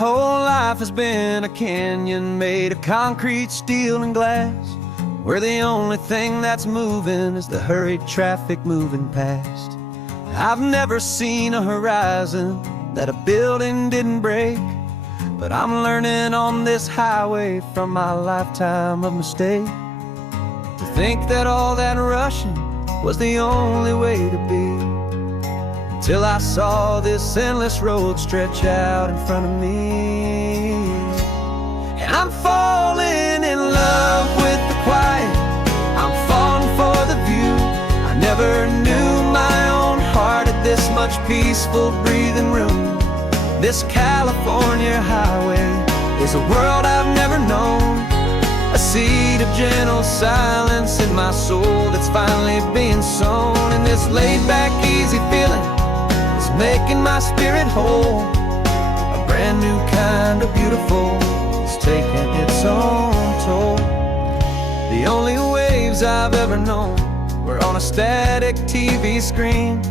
whole life has been a canyon made of concrete, steel, and glass, where the only thing that's moving is the hurried traffic moving past. I've never seen a horizon that a building didn't break, but I'm learning on this highway from my lifetime of mistake, to think that all that rushing was the only way to be, till I saw this endless road stretch out in front of me. And I'm falling in love with the quiet, I'm falling for the view. I never knew my own heart had this much peaceful breathing room. This California highway is a world I've never known, a seed of gentle silence in my soul that's finally being sown. And this laid-back, easy feeling is making my spirit whole. A brand new kind of beautiful is taking its own toll. The only waves I've ever known were on a static TV screen.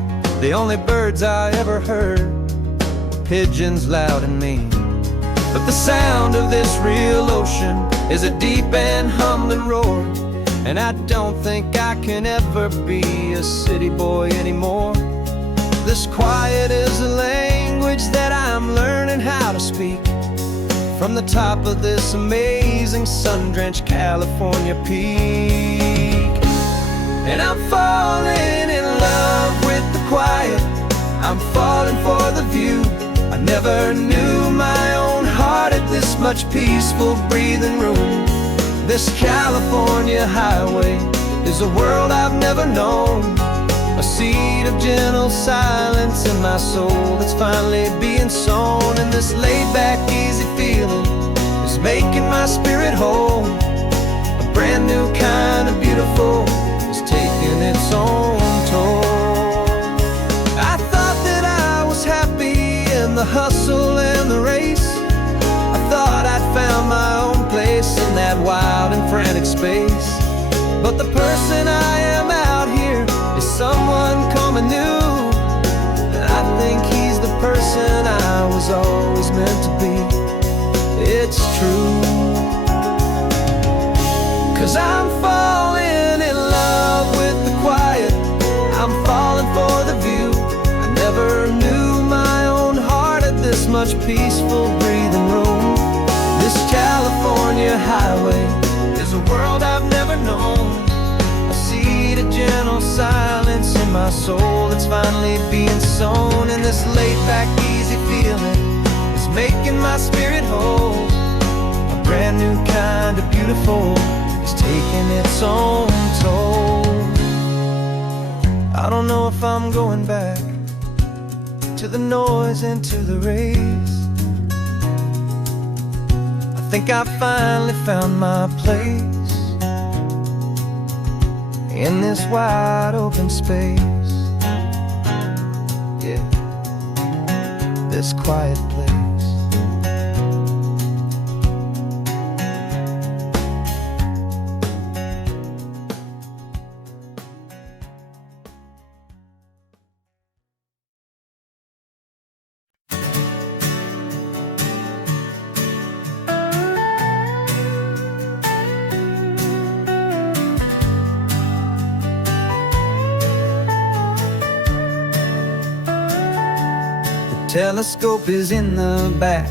The only birds I ever heard were pigeons loud and mean. But the sound of this real ocean is a deep and humbling roar, and I don't think I can ever be a city boy anymore. This quiet is a language that I'm learning how to speak, from the top of this amazing sun-drenched California peak. And I'm falling in love with the quiet, I'm falling for the view. I never knew my own heart had this much peaceful breathing room. This California highway is a world I've never known, a seed of gentle silence in my soul that's finally being sown. And this laid-back, easy feeling is making my spirit whole. A brand new kind of beautiful is taking its own toll. I thought that I was happy in the hustle and the race. I thought I'd found my own place in that wild and frantic space. But the person I am out here is someone coming new, and I think he's the person I was always meant to be. It's true, 'cause I'm falling in love with the quiet, I'm falling for the view. I never knew my own heart had this much peaceful breathing room. This California highway is a world I've never known, a seed of gentle silence in my soul that's finally being sown. And this laid-back, easy feeling is making my spirit whole. A brand new kind of beautiful is taking its own toll. I don't know if I'm going back to the noise and to the race. I think I finally found my place in this wide open space. Yeah, this quiet place. Telescope is in the back,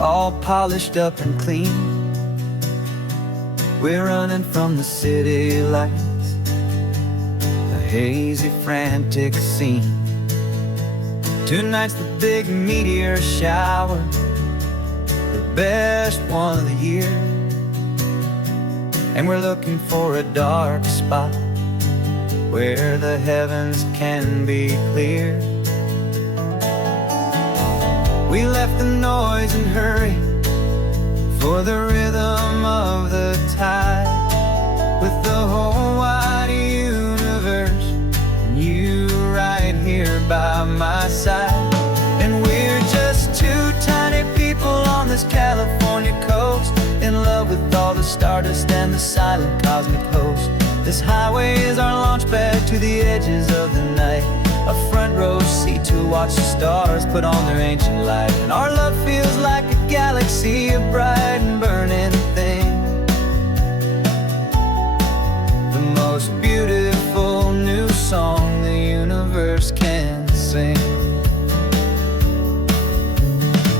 all polished up and clean. We're running from the city lights, a hazy, frantic scene. Tonight's the big meteor shower, the best one of the year. And we're looking for a dark spot where the heavens can be clear. We left the noise and hurry for the rhythm of the tide, with the whole wide universe and you right here by my side. And we're just two tiny people on this California coast, in love with all the stardust and the silent cosmic host. This highway is our launch pad to the edges of the night, a front row seat to watch the stars put on their ancient light. And our love feels like a galaxy, a bright and burning thing, the most beautiful new song the universe can sing.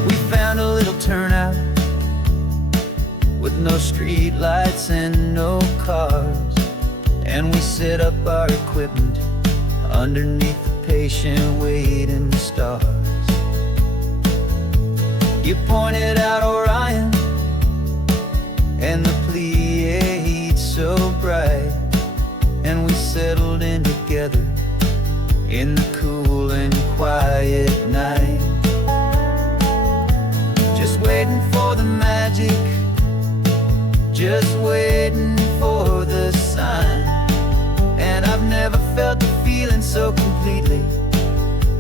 We found a little turnout with no street lights and no cars, and we set up our equipment underneath the patient waiting stars. You pointed out Orion and the Pleiades so bright, and we settled in together in the cool and quiet night, just waiting for the magic, just waiting for the sign. And I've never felt the feeling so completely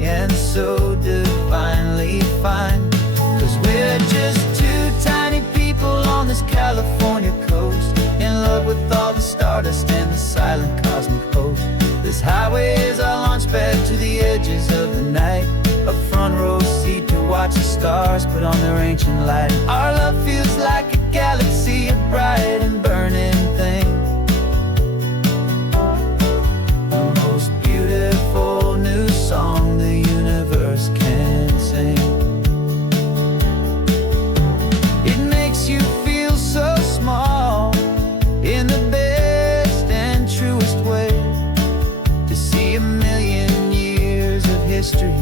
and so divinely fine. 'Cause we're just two tiny people on this California coast, in love with all the stardust and the silent cosmic host. This highway is our launch pad to the edges of the night, a front row seat to watch the stars put on their ancient light. Our love feels like a galaxy, a bright and burning thing, the most beautiful new song the universe can sing. It makes you feel so small in the best and truest way, to see a million years of history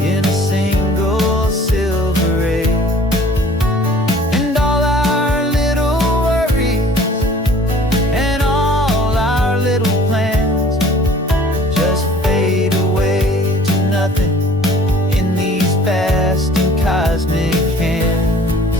in a single silver ray. And all our little worries and all our little plans just fade away to nothing in these vast and cosmic hands.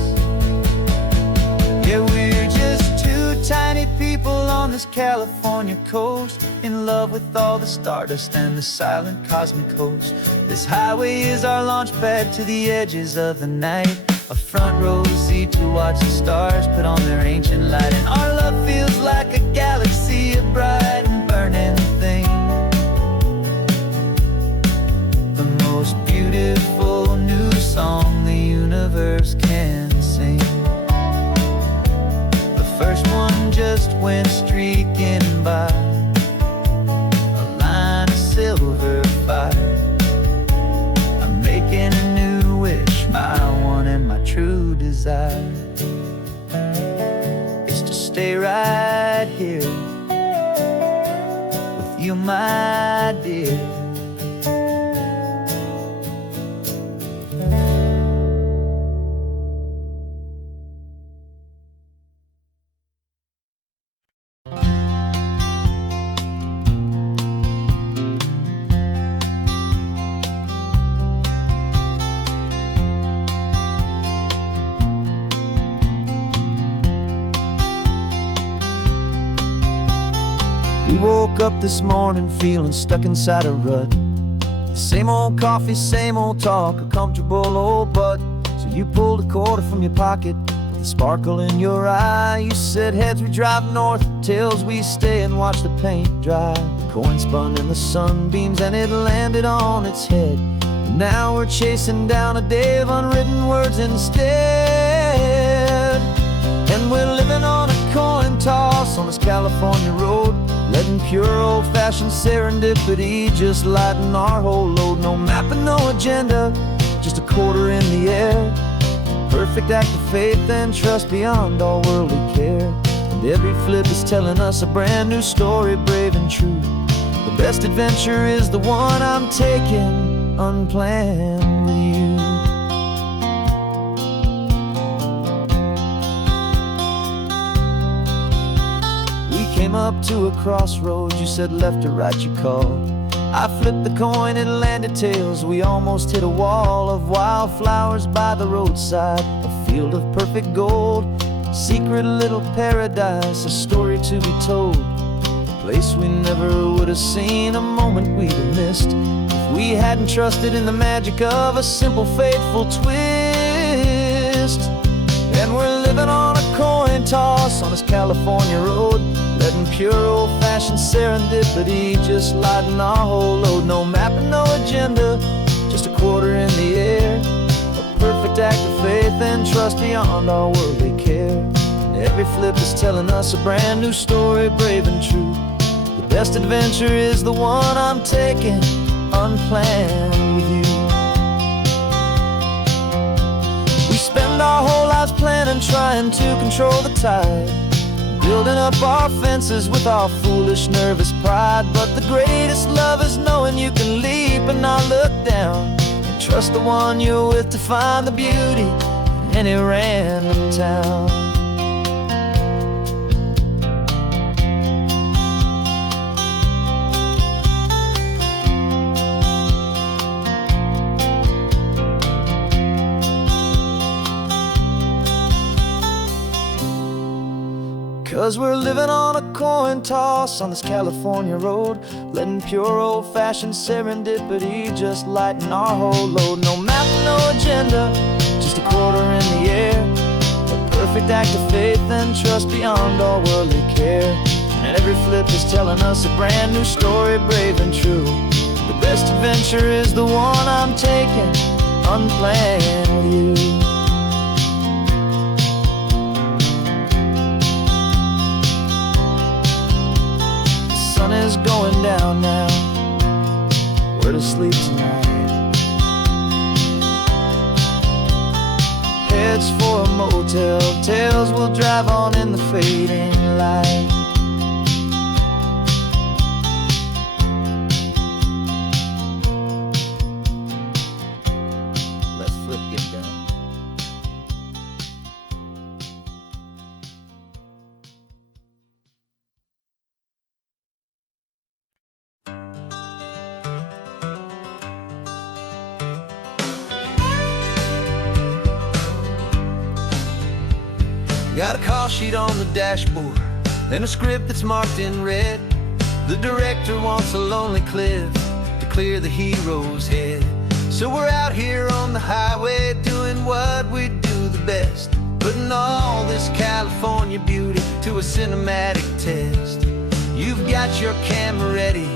Yeah, we're just two tiny people on this California coast, in love with all the stardust and the silent cosmic host. This highway is our launch pad to the edges of the night, a front row seat to watch the stars put on their ancient light. And our love feels like a galaxy, a bright and burning thing, the most beautiful new song the universe can sing. The first one just went streaking by, a line of silver fire. I'm making a new wish, my one and my true desire is to stay right here with you, my dear. We woke up this morning feeling stuck inside a rut. Same old coffee, same old talk, a comfortable old butt. So you pulled a quarter from your pocket with a sparkle in your eye. You said heads we drive north, tails we stay and watch the paint dry. The coin spun in the sunbeams and it landed on its head. And now we're chasing down a day of unwritten words instead. And we're living on a coin toss on this California road, letting pure old-fashioned serendipity just lighten our whole load. No map and no agenda, just a quarter in the air, perfect act of faith and trust beyond all worldly care. And every flip is telling us a brand new story, brave and true. The best adventure is the one I'm taking unplanned with you. Came up to a crossroads, you said left or right, you called. I flipped the coin, it landed tails. We almost hit a wall of wildflowers by the roadside, a field of perfect gold, secret little paradise, a story to be told, a place we never would have seen, a moment we'd have missed if we hadn't trusted in the magic of a simple faithful twist. And we're living on a coin coin toss on this California road, letting pure old-fashioned serendipity just lighten our whole load. No map and no agenda, just a quarter in the air, a perfect act of faith and trust beyond our worldly care. And every flip is telling us a brand new story, brave and true. The best adventure is the one I'm taking, unplanned with you. We spend our whole lives planning, trying to control the tide, building up our fences with our foolish, nervous pride. But the greatest love is knowing you can leap and not look down, and trust the one you're with to find the beauty in any random town. 'Cause we're living on a coin toss on this California road, letting pure old-fashioned serendipity just lighten our whole load. No map, no agenda, just a quarter in the air, a perfect act of faith and trust beyond all worldly care. And every flip is telling us a brand new story, brave and true. The best adventure is the one I'm taking, unplanned with you. Sun is going down now, we're to sleep tonight. Heads for a motel, tails will drive on in the fading light. Let's flip, get done. Got a call sheet on the dashboard and a script that's marked in red. The director wants a lonely cliff to clear the hero's head. So we're out here on the highway doing what we do the best, putting all this California beauty to a cinematic test. You've got your camera ready,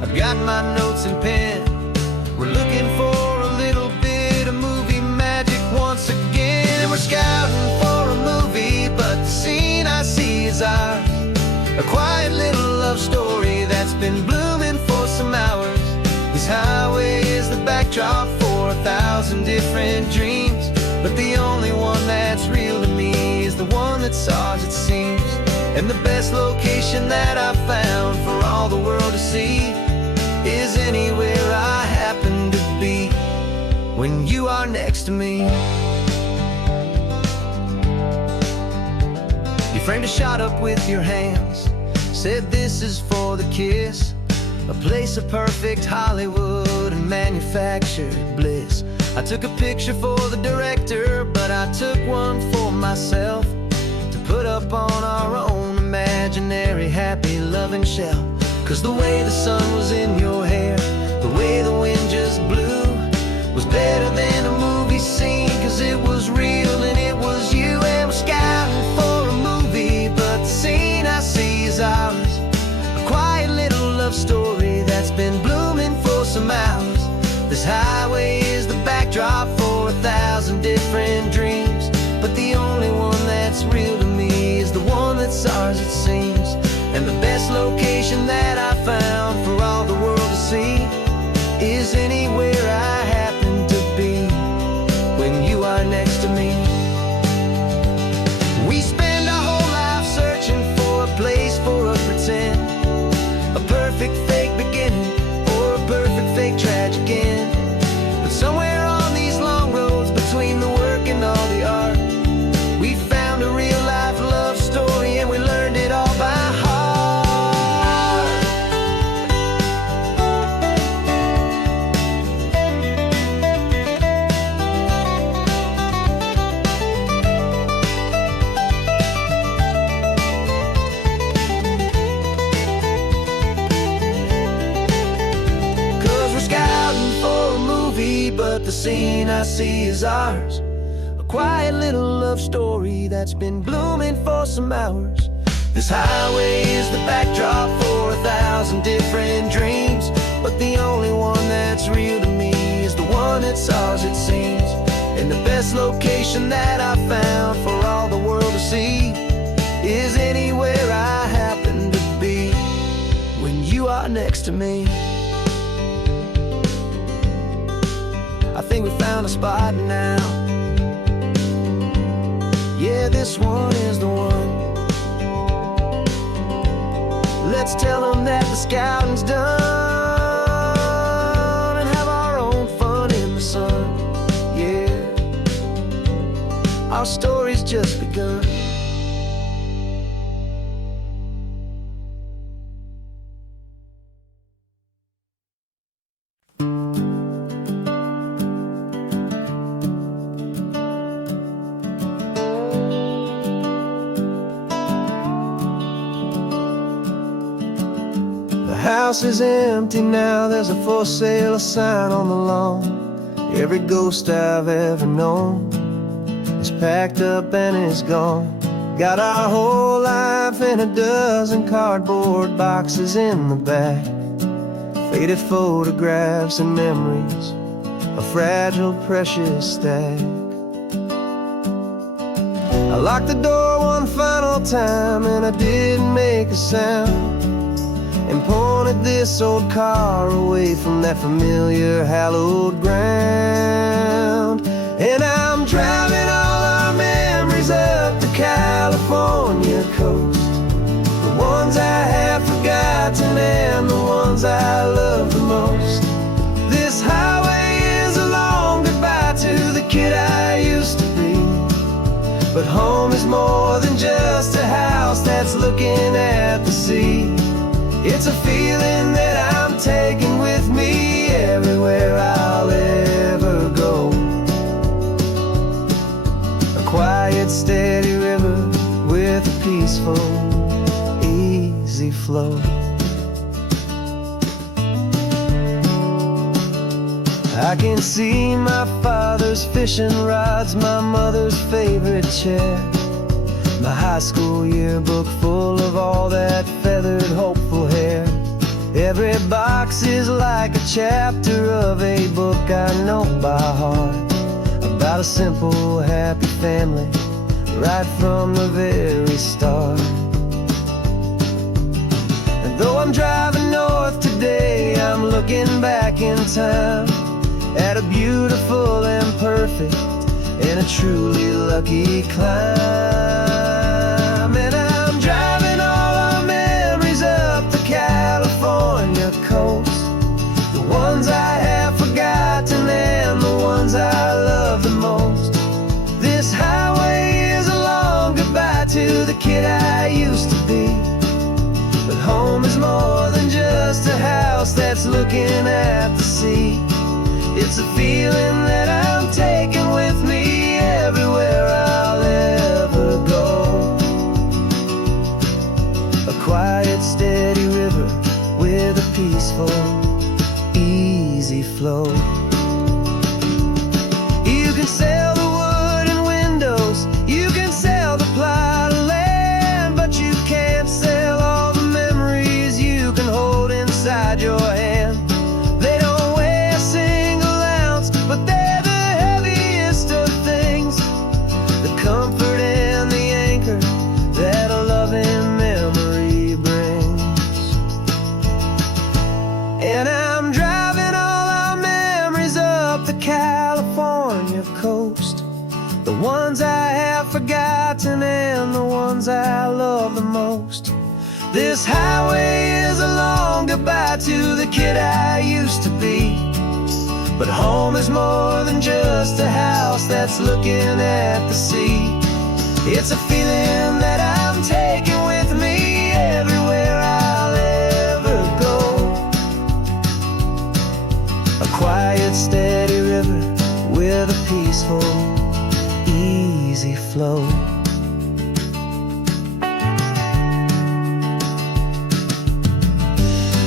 I've got my notes and pen. We're looking for a little bit of movie magic once again. And we're scouting for a movie, but the scene I see is ours. A quiet little love story that's been blooming for some hours. This highway is the backdrop for 1,000 different dreams, but the only one that's real to me is the one that's ours, it seems. And the best location that I've found for all the world to see is anywhere I happen to be when you are next to me. You framed a shot up with your hands, said this is for the kiss, a place of perfect Hollywood and manufactured bliss. I took a picture for the director, but I took one for myself to put up on our own imaginary happy loving shelf. 'Cause the way the sun was in your hair, the way the wind just blew, was better than a movie scene, 'cause it was real and it was you. And we're scouting for a movie, but the scene I see is ours. A quiet little love story that's been blooming for some hours. This highway is the backdrop for 1,000 different dreams, but the only one that's real to me is the one that's ours, it seems. And the best location that I found for all the world to see is anywhere I happen to be when you are next to me. We spend our whole life searching for a place for a pretend, a perfect fake beginning or a perfect fake tragic end. But somewhere on these long roads between the work and all the art, we found a real life love story and we learned it all by heart. But the scene I see is ours. A quiet little love story that's been blooming for some hours. This highway is the backdrop for 1,000 different dreams, but the only one that's real to me is the one that's ours, it seems. And the best location that I found for all the world to see is anywhere I happen to be when you are next to me. I think we found a spot now. Yeah, this one is the one. Let's tell them that the scouting's done and have our own fun in the sun. Yeah, our story's just begun. The house is empty now, there's a for sale sign on the lawn. Every ghost I've ever known is packed up and is gone. Got our whole life in a dozen cardboard boxes in the back. Faded photographs and memories, a fragile, precious stack. I locked the door one final time and I didn't make a sound, and pointed this old car away from that familiar hallowed ground. And I'm driving all our memories up the California coast, the ones I have forgotten and the ones I love the most. This highway is a long goodbye to the kid I used to be, but home is more than just a house that's looking at the sea. It's a feeling that I'm taking with me everywhere I'll ever go. A quiet, steady river with a peaceful, easy flow. I can see my father's fishing rods, my mother's favorite chair, my high school yearbook full of all that feathered, hopeful hair. Every box is like a chapter of a book I know by heart, about a simple, happy family right from the very start. And though I'm driving north today, I'm looking back in time at a beautiful and perfect and a truly lucky climb. And I'm driving all our memories up the California coast, the ones I have forgotten and the ones I love the most. This highway is a long goodbye to the kid I used to be, but home is more than just a house that's looking at the sea. It's a feeling that I'm taking with me everywhere I'll ever go. A quiet, steady river with a peaceful, easy flow. You can sell the wood and windows, you can sell the plot of land, but you can't sell all the memories you can hold inside your hand. They don't weigh a single ounce, but they're the heaviest of things, the comfort and the anchor that a loving memory brings. And I'm driving all our memories up the California coast, the ones I have forgotten and the ones I love the most. This highway is a long goodbye to the kid I used to be, but home is more than just a house that's looking at the sea. It's a feeling that I'm taking with me everywhere I'll ever go. A quiet, steady river with a peaceful, easy flow.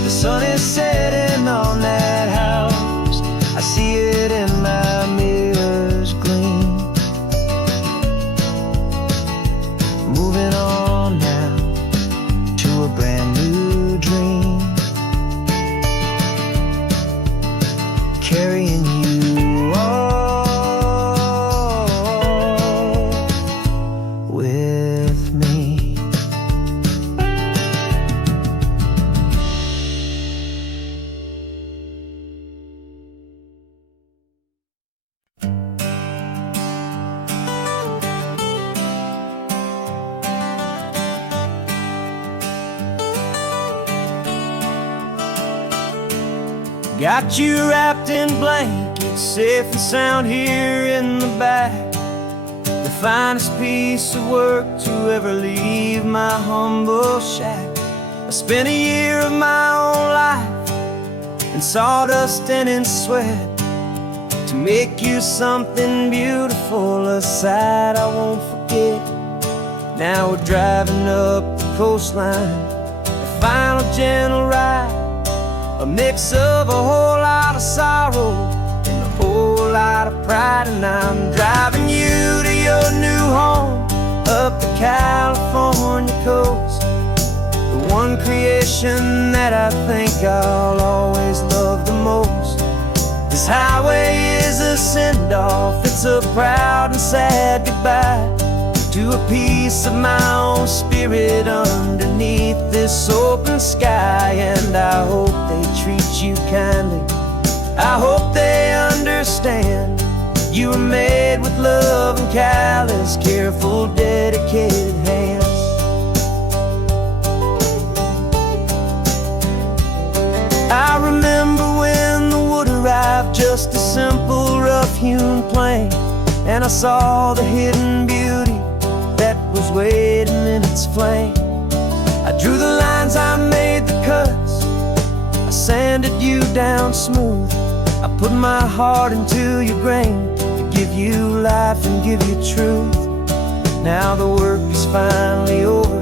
The sun is setting on that house, I see it in my mirror's gleam. Got you wrapped in blankets, safe and sound here in the back. The finest piece of work to ever leave my humble shack. I spent a year of my own life in sawdust and in sweat to make you something beautiful, a sight I won't forget. Now we're driving up the coastline, a final gentle ride, a mix of a whole lot of sorrow and a whole lot of pride. And I'm driving you to your new home up the California coast, the one creation that I think I'll always love the most. This highway is a send-off, it's a proud and sad goodbye to a piece of my own spirit underneath this open sky. And I hope they treat you kindly, I hope they understand you were made with love and callous, careful, dedicated hands. I remember when the wood arrived, just a simple rough-hewn plank, and I saw the hidden beauty that was waiting in its flame. I drew the lines, I made the cuts, I sanded you down smooth. I put my heart into your grain to give you life and give you truth. Now the work is finally over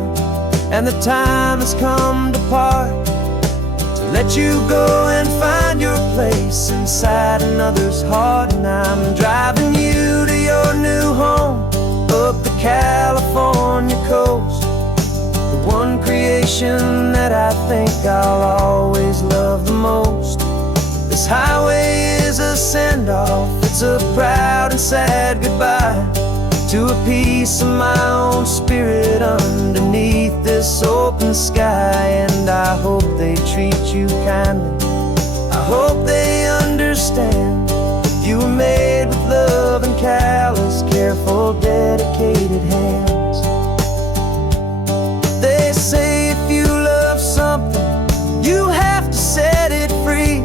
and the time has come to part, to let you go and find your place inside another's heart. And I'm driving you to your new home up the California coast, the one creation that I think I'll always love the most. This highway is a send-off, it's a proud and sad goodbye to a piece of my own spirit underneath this open sky. And I hope they treat you kindly, I hope they understand you were made with love and callous, careful, dedicated hands. They say if you love something, you have to set it free.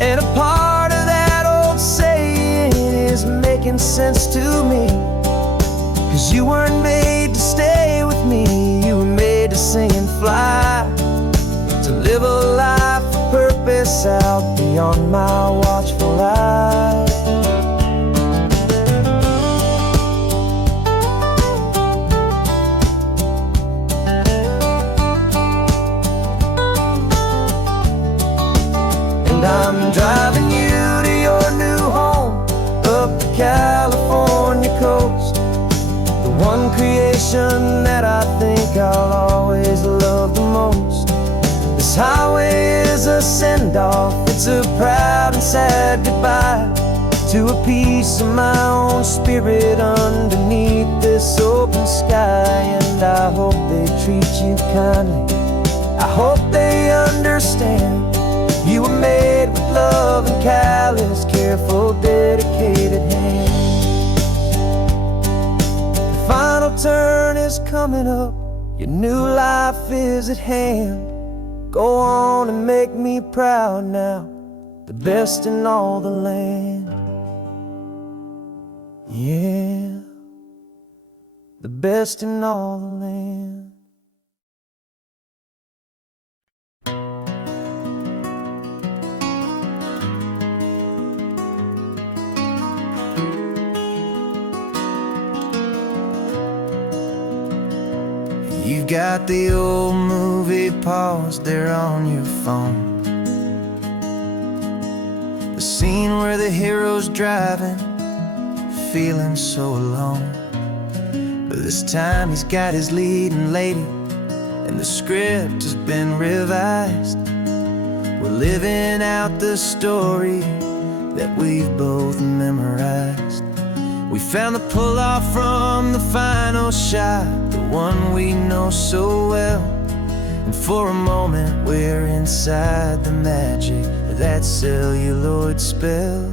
And a part of that old saying is making sense to me, 'cause you weren't made to stay with me, you were made to sing and fly, to live a life of purpose out beyond my watchful eye. And I'm driving you to your new home up the California coast, the one creation that I think I'll always love the most. This highway is a send-off, it's a proud and sad goodbye to a piece of my own spirit underneath this open sky. And I hope they treat you kindly, I hope they understand you were made with love and callous, careful, dedicated hands. The final turn is coming up, your new life is at hand. Go on and make me proud now, the best in all the land. Yeah, the best in all the land. You've got the old movie paused there on your phone, the scene where the hero's driving, feeling so alone. But this time he's got his leading lady, and the script has been revised. We're living out the story that we've both memorized. We found the pull-off from the final shot, the one we know so well. And for a moment we're inside the magic of that celluloid spell.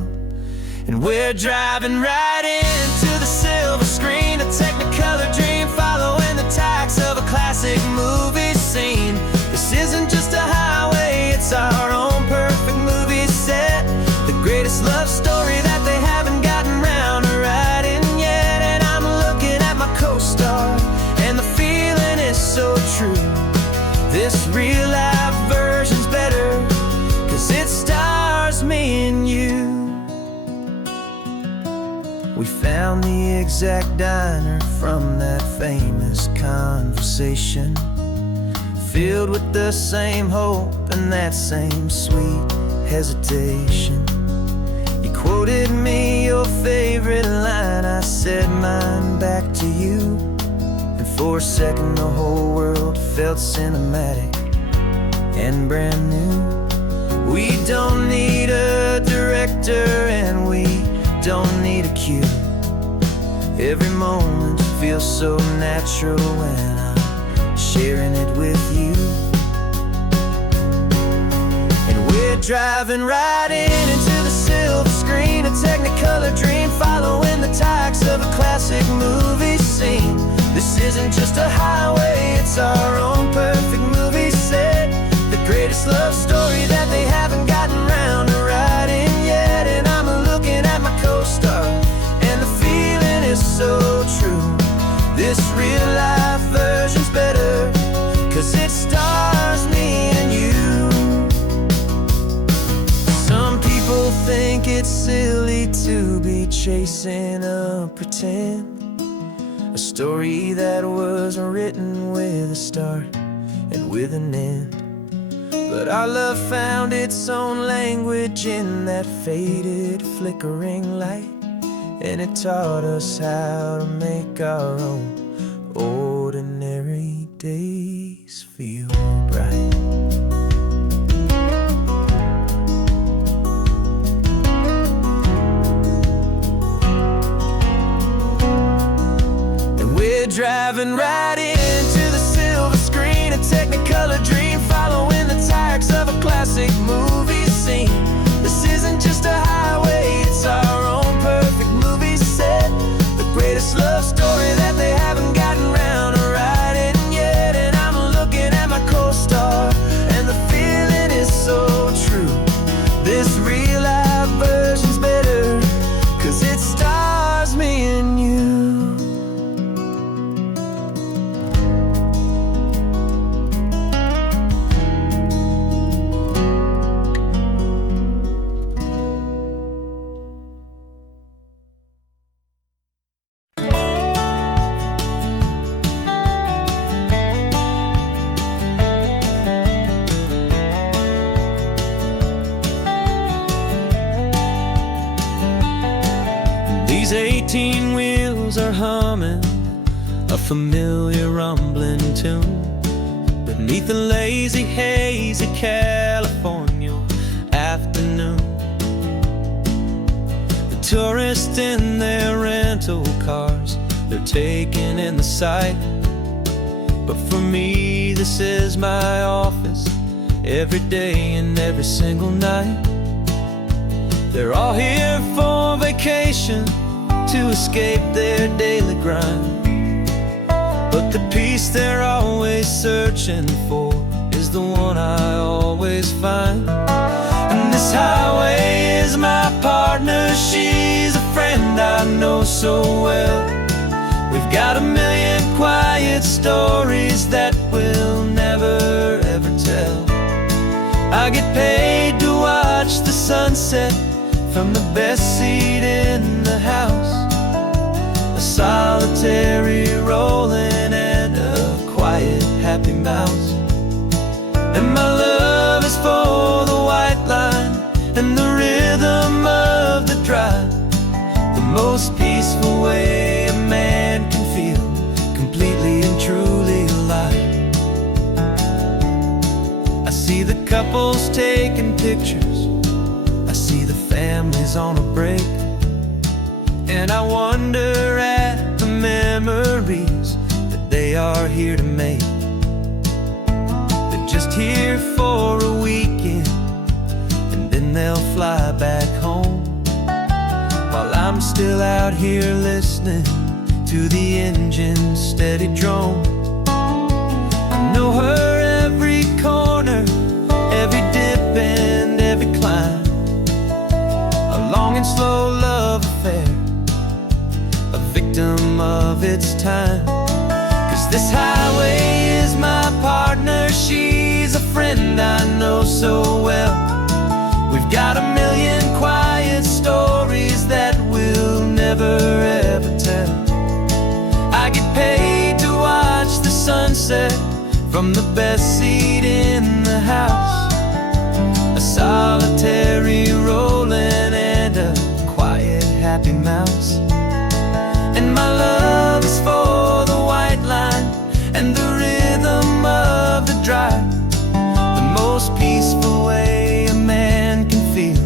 And we're driving right into the silver screen, a technicolor dream, following the tacks of a classic movie scene. This isn't just a highway, it's our own perfect movie scene. This real life version's better, 'cause it stars me and you. We found the exact diner from that famous conversation, filled with the same hope and that same sweet hesitation. You quoted me your favorite line, I said mine back to you, and for a second the whole world felt cinematic and brand new. We don't need a director and we don't need a cue. Every moment feels so natural when I'm sharing it with you. And we're driving right into the silver screen, a technicolor dream, following the tacks of a classic movie scene. This isn't just a highway, it's our own perfect movie set, the greatest love story that they haven't gotten round to writing yet. And I'm looking at my co-star, and the feeling is so true. This real life version's better, 'cause it stars me and you. Some people think it's silly to be chasing a pretend, a story that was written with a start and with an end. But our love found its own language in that faded, flickering light, and it taught us how to make our own ordinary days feel bright. And we're driving right into the silver screen, a technicolor dream, following the tacks of a classic movie scene. This isn't just a highway, it's our own perfect movie set, the greatest love story that they haven't gotten round to writing yet. And I'm looking at my co-star, and the feeling is so true. This real life version's better, 'cause it stars me and you. These 18 wheels are humming a familiar rumbling tune beneath a lazy, hazy California afternoon. The tourists in their rental cars, they're taking in the sight. But for me, this is my office, every day and every single night. They're all here for vacation, to escape their daily grind. But the peace they're always searching for is the one I always find. And this highway is my partner, she's a friend I know so well. We've got a million quiet stories that we'll never ever tell. I get paid to watch the sunset from the best seat in the house, a solitary rolling and a quiet happy mouse. And my love is for the white line and the rhythm of the drive, the most peaceful way a man can feel completely and truly alive. I see the couples taking pictures, I see the families on a break, and I wonder at the memories that they are here to make. They're just here for a weekend, and then they'll fly back home, while I'm still out here listening to the engine's steady drone. I know her every corner, every dip and every climb, a long and slow love affair, a victim of its time. 'Cause this highway is my partner, she friend I know so well. We've got a million quiet stories that we'll never ever tell. I get paid to watch the sunset from the best seat in the house. A solitary rolling and a quiet happy mouse. And my love is for the white line and the rhythm of the drive. The most peaceful way a man can feel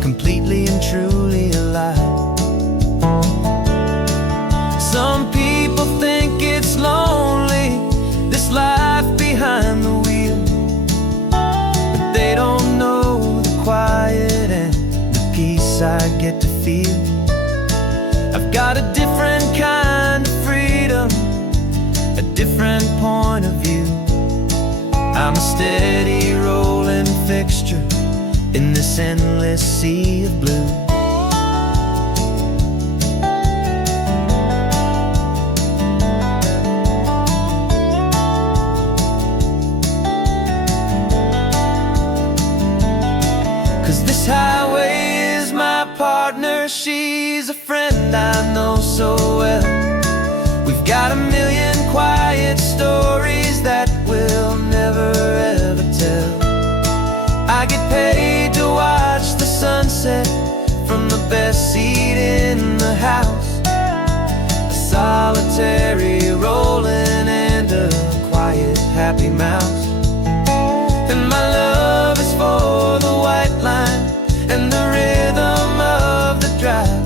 completely and truly alive. Some people think it's lonely, this life behind the wheel, but they don't know the quiet and the peace I get to feel. I've got a different kind of freedom, a different point of view. I'm a steady rolling fixture in this endless sea of blue. 'Cause this highway is my partner, she's a friend I know so well. We've got a million quiet stories that we'll never ever tell. I get paid to watch the sunset from the best seat in the house. A solitary rolling and a quiet happy mouse. And my love is for the white line and the rhythm of the drive.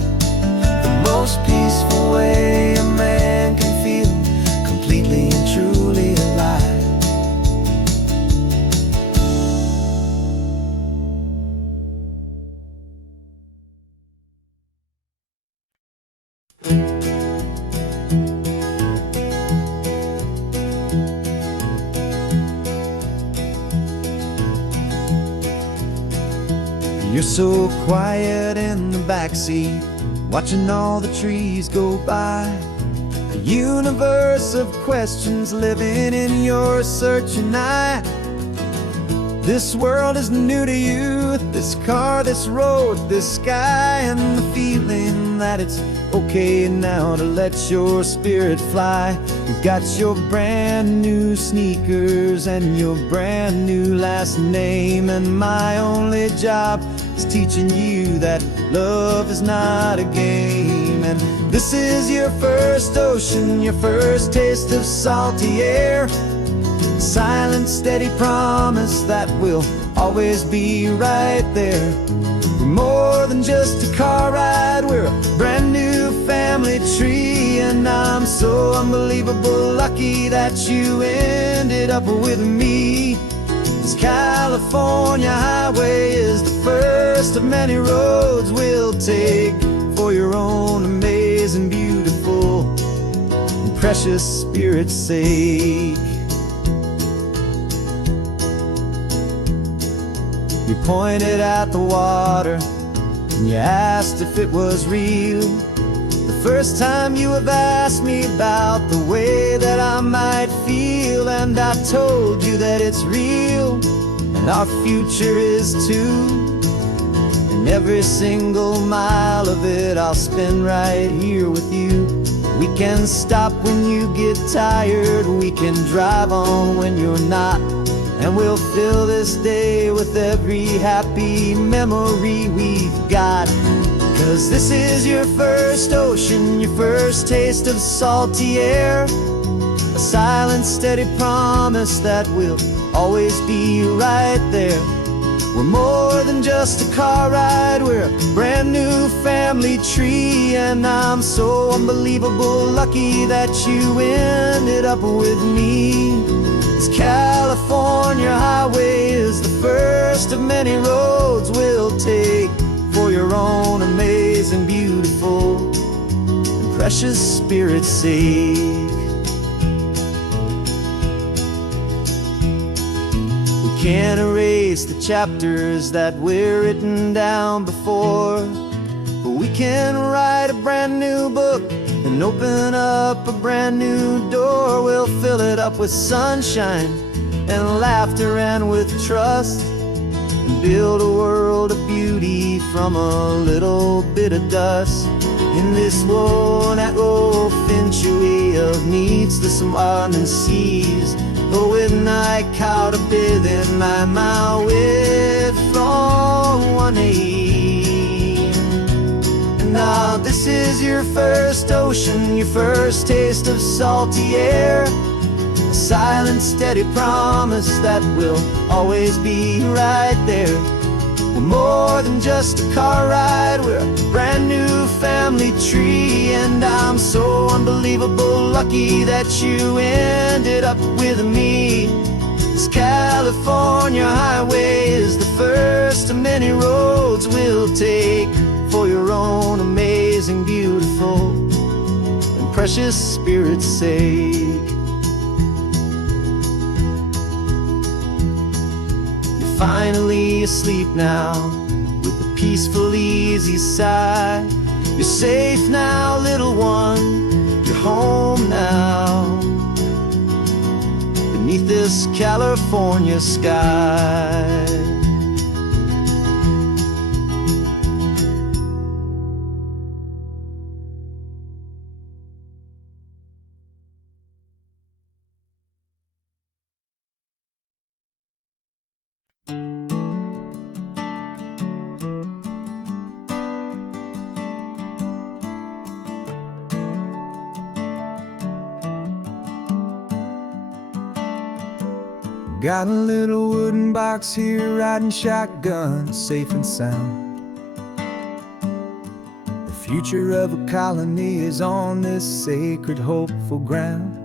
The most peaceful way a man can feel completely and truly alive. You're so quiet in the backseat, watching all the trees go by. A universe of questions living in your searching eye. This world is new to you, this car, this road, this sky, and the feeling that it's okay now to let your spirit fly. You've got your brand new sneakers and your brand new last name, and my only job is teaching you that love is not a game. And this is your first ocean, your first taste of salty air. Silent, steady promise that we'll always be right there. We're more than just a car ride, we're a brand new family tree. And I'm so unbelievable lucky that you ended up with me. This California highway is the first of many roads we'll take for your own amazing, beautiful, and precious spirit's sake. You pointed at the water and you asked if it was real. The first time you have asked me about the way that I might feel, and I told you that it's real and our future is too. And every single mile of it I'll spend right here with you. We can stop when you get tired, we can drive on when you're not, and we'll fill this day with every happy memory we've got. 'Cause this is your first ocean, your first taste of salty air. A silent, steady promise that we'll always be right there. We're more than just a car ride, we're a brand new family tree. And I'm so unbelievable lucky that you ended up with me. This California highway is the first of many roads we'll take for your own amazing, beautiful, and precious spirit's sake. We can't erase the chapters that we're written down before, but we can write a brand new book and open up a brand new door. We'll fill it up with sunshine and laughter and with trust, and build a world of beauty from a little bit of dust. In this world that century of needs the surrounding seas, go with night cow to bathe in my with from 180. And now this is your first ocean, your first taste of salty air, a silent steady promise that we'll always be right there. We're more than just a car ride, we're a brand new family tree. And I'm so unbelievable lucky that you ended up with me. This California highway is the first of many roads we'll take for your own amazing, beautiful, and precious spirit's sake. Finally asleep now, with a peaceful, easy sigh. You're safe now, little one, you're home now, beneath this California sky. Got a little wooden box here, riding shotgun, safe and sound. The future of a colony is on this sacred, hopeful ground.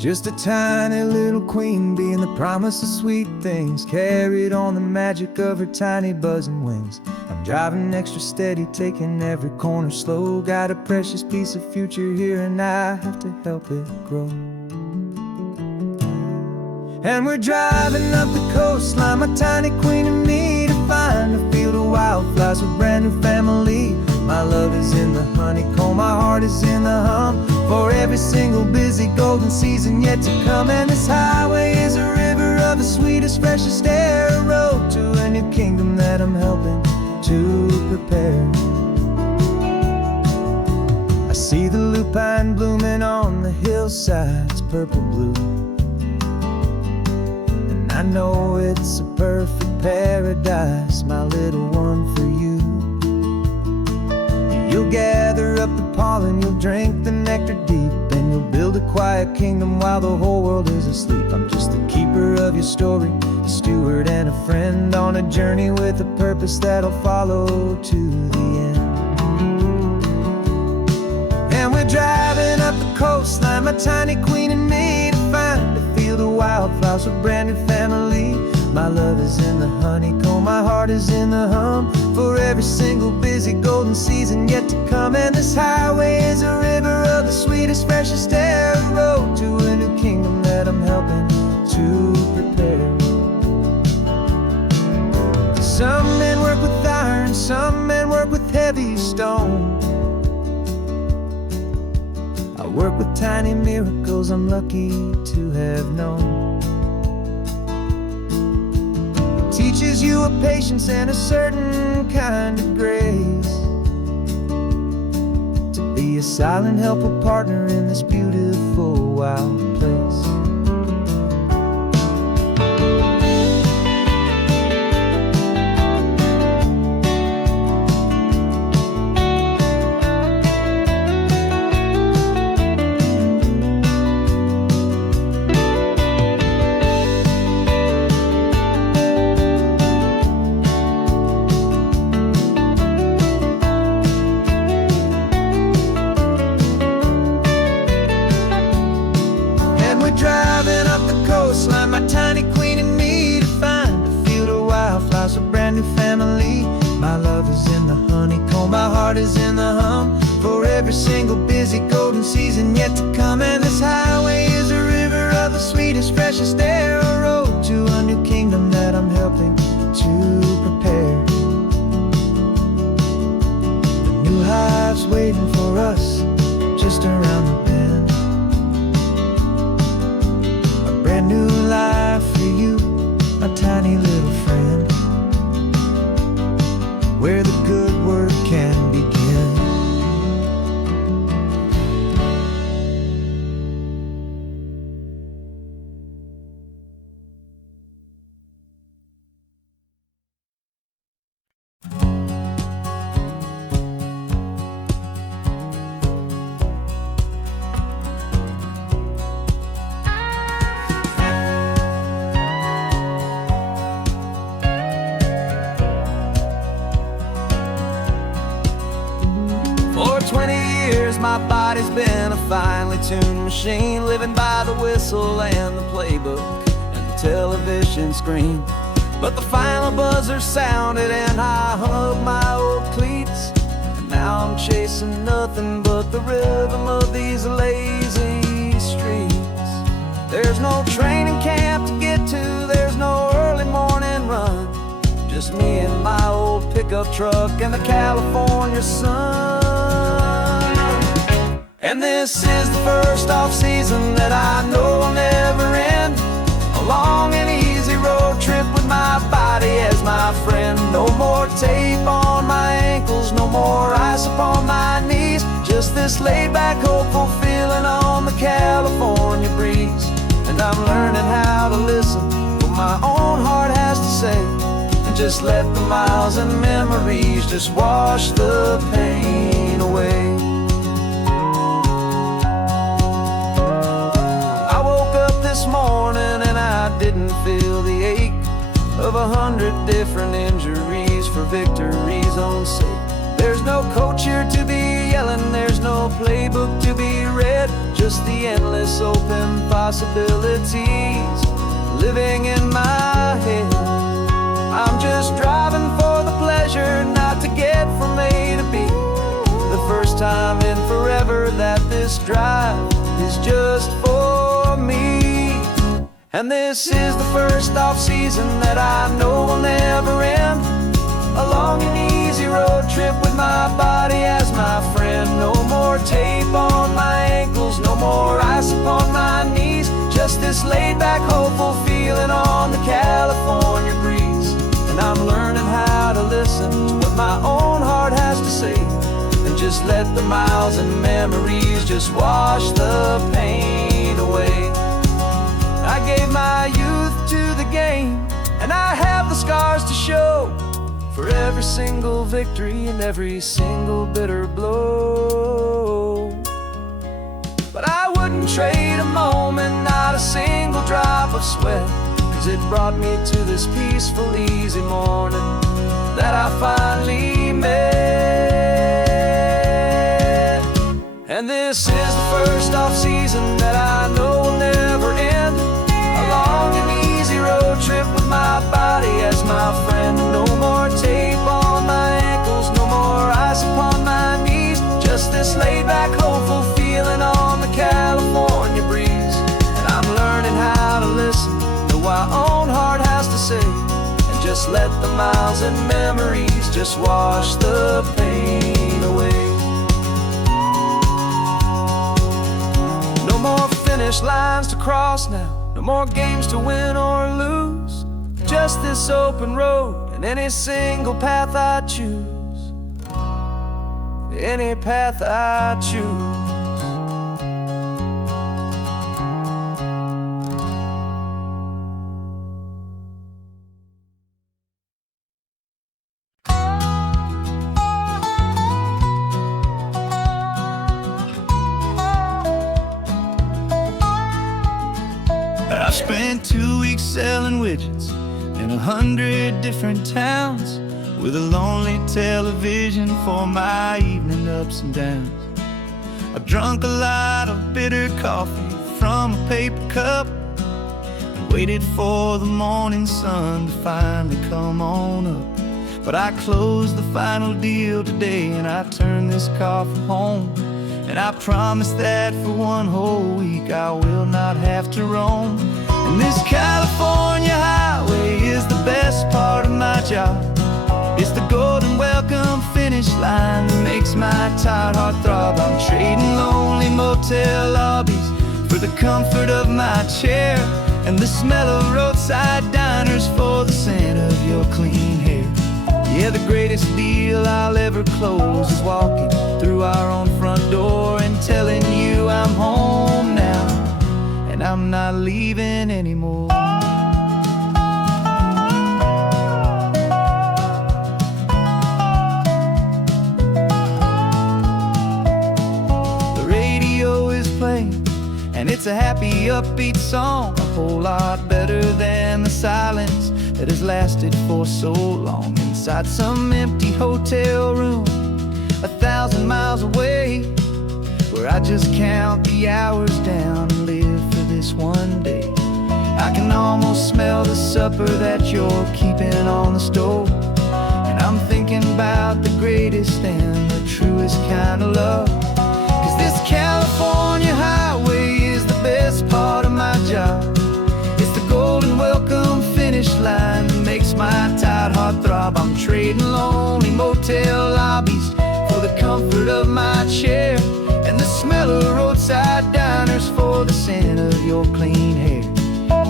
Just a tiny little queen bee, and the promise of sweet things carried on the magic of her tiny buzzing wings. I'm driving extra steady, taking every corner slow. Got a precious piece of future here, and I have to help it grow. And we're driving up the coastline, my tiny queen and me, to find a field of wildflowers with brand new family. My love is in the honeycomb, my heart is in the hum, for every single busy golden season yet to come. And this highway is a river of the sweetest, freshest air, a road to a new kingdom that I'm helping to prepare. I see the lupine blooming on the hillsides, purple blue, I know it's a perfect paradise, my little one, for you. You'll gather up the pollen, you'll drink the nectar deep, and you'll build a quiet kingdom while the whole world is asleep. I'm just the keeper of your story, a steward and a friend, on a journey with a purpose that'll follow to the end. And we're driving up the coastline, my tiny queen and me, to find a field of wildflowers with brand new family. My love is in the honeycomb, my heart is in the hum, for every single busy golden season yet to come. And this highway is a river of the sweetest, freshest air, a road to a new kingdom that I'm helping to prepare. Some men work with iron, some men work with heavy stone. I work with tiny miracles I'm lucky to have known. It teaches you a patience and a certain kind of grace, to be a silent, helpful partner in this beautiful, wild place. Driving up the coastline, my tiny queen and me, to find a field of wildflowers, a brand new family. My love is in the honeycomb, my heart is in the hum, for every single busy golden season yet to come. And this highway is a river of the sweetest, freshest air, a road to a new kingdom that I'm helping to prepare. The new hive's waiting for us just around the bend, brand new my body's been a finely tuned machine, living by the whistle and the playbook and the television screen. But the final buzzer sounded and I hung up my old cleats, and now I'm chasing nothing but the rhythm of these lazy streets. There's no training camp to get to, there's no early morning run, just me and my old pickup truck and the California sun. And this is the first off-season that I know will never end, a long and easy road trip with my body as my friend. No more tape on my ankles, no more ice upon my knees, just this laid-back, hopeful feeling on the California breeze. And I'm learning how to listen what my own heart has to say, and just let the miles and memories just wash the pain away. I woke up this morning and I didn't feel the ache of 100 different injuries for victory's own sake. There's no coach here to be yelling, there's no playbook to be read, just the endless open possibilities living in my head. I'm just driving for the pleasure, not to get from A to B. The first time in forever that this drive is just for me. And this is the first off-season that I know will never end, a long and easy road trip with my body as my friend. No more tape on my ankles, no more ice upon my knees, just this laid-back, hopeful feeling on the California breeze. And I'm learning how to listen to what my own heart has to say, and just let the miles and memories just wash the pain away. I gave my youth to the game, and I have the scars to show for every single victory and every single bitter blow. But I wouldn't trade a moment, not a single drop of sweat, 'cause it brought me to this peaceful, easy morning that I finally met. And this is the first off-season that I know will never end, a long and easy road trip with my body as my friend. No more tape on my ankles, no more ice upon my knees, just this laid-back, hopeful feeling on the California breeze. And I'm learning how to listen to what my own heart has to say, and just let the miles and memories just wash the pain away. No more finish lines to cross now, no more games to win or lose, just this open road and any single path I choose, any path I choose. I spent 2 weeks selling widgets in 100 different towns, with a lonely television for my evening ups and downs. I've drunk a lot of bitter coffee from a paper cup, and waited for the morning sun to finally come on up. But I closed the final deal today, and I turned this car for home. And I promise that for one whole week I will not have to roam. And this California highway is the best part of my job. It's the golden welcome finish line that makes my tired heart throb. I'm trading lonely motel lobbies for the comfort of my chair, and the smell of roadside diners for the scent of your clean hair. Yeah, the greatest deal I'll ever close is walking through our own front door and telling you I'm home now, and I'm not leaving anymore. The radio is playing, and it's a happy, upbeat song, a whole lot better than the silence that has lasted for so long. Inside some empty hotel room 1,000 miles away, where I just count the hours down and live for this one day. I can almost smell the supper that you're keeping on the stove, and I'm thinking about the greatest and the truest kind of love. 'Cause this California highway is the best part of my job. It's the golden welcome finish line that makes my tired heart throb. I'm trading lonely motel lobbies for the comfort of my chair, and the smell of roadside diners for the scent of your clean hair.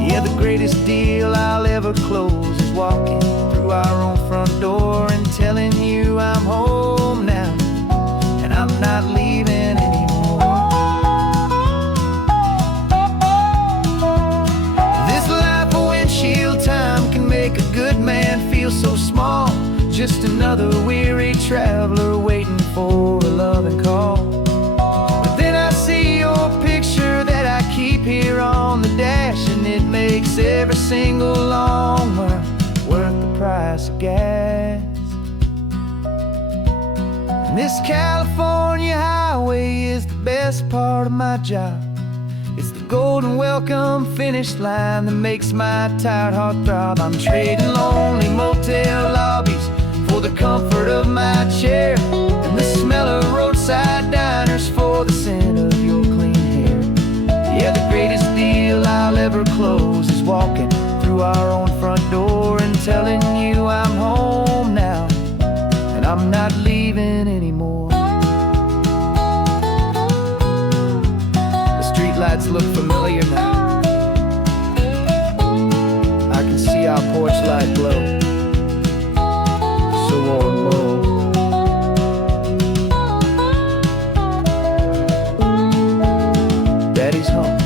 Yeah, the greatest deal I'll ever close is walking through our own front door and telling you I'm home now, and I'm not leaving anymore. This life of windshield time can make a good man feel so small, just another weary traveler waiting for a loving call. But then I see your picture that I keep here on the dash, and it makes every single long mile worth the price of gas. And this California highway is the best part of my job. It's the golden welcome finish line that makes my tired heart throb. I'm trading lonely motel lobbies for the comfort of my chair, and the smell of roadside diners for the scent of your clean hair. Yeah, the greatest deal I'll ever close is walking through our own front door and telling you I'm home now, and I'm not leaving anymore. The streetlights look familiar now. I can see our porch light glow, so warm, low. Daddy's home.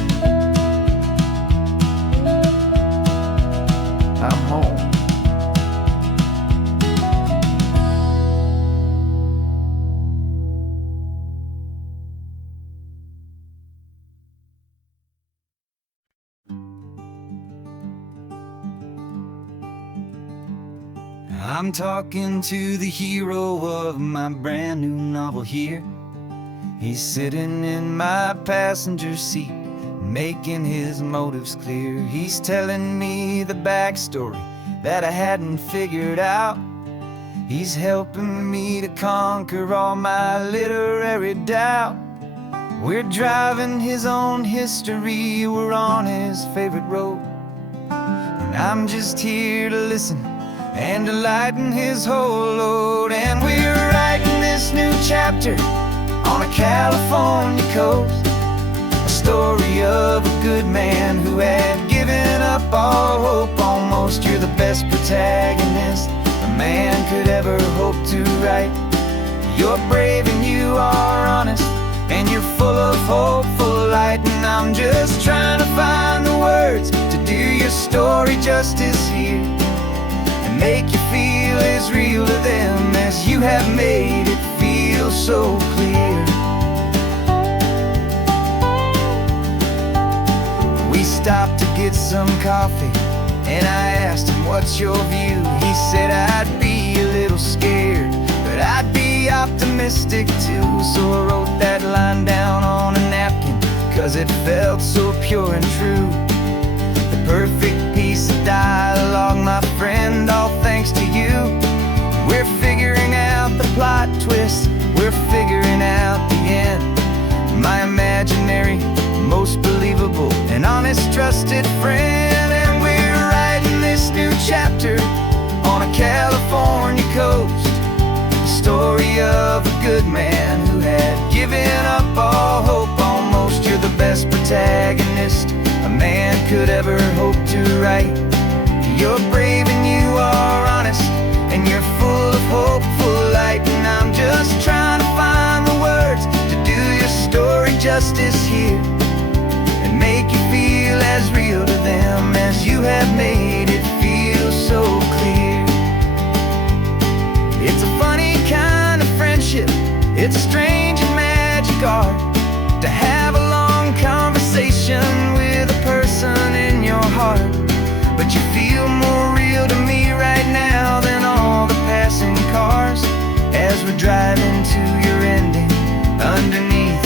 I'm home. I'm talking to the hero of my brand new novel here. He's sitting in my passenger seat, making his motives clear. He's telling me the backstory that I hadn't figured out. He's helping me to conquer all my literary doubt. We're driving his own history, we're on his favorite road, and I'm just here to listen and to lighten his whole load. And we're writing this new chapter on a California coast, a story of a good man who had given up all hope almost. You're the best protagonist a man could ever hope to write. You're brave and you are honest, and you're full of hopeful light. And I'm just trying to find the words to do your story justice here, and make you feel as real to them as you have made it feel so clear. We stopped to get some coffee, and I asked him, what's your view? He said, I'd be a little scared, but I'd be optimistic too. So I wrote that line down on a napkin, 'cause it felt so pure and true. The perfect piece of dialogue, my friend, all thanks to you. We're figuring out the plot twist, we're figuring out the end. My imaginary, most believable and honest trusted friend. And we're writing this new chapter on a California coast, the story of a good man who had given up all hope almost. You're the best protagonist a man could ever hope to write. You're brave and you are honest, and you're full of hopeful light. And I'm just trying to find the words to do your story justice here, and make you feel as real to them as you have made it feel so clear. It's a funny kind of friendship, it's a strange and magic art to have a long conversation with a person in your heart. But you feel more real to me right now than all the passing cars, as we're driving to your ending underneath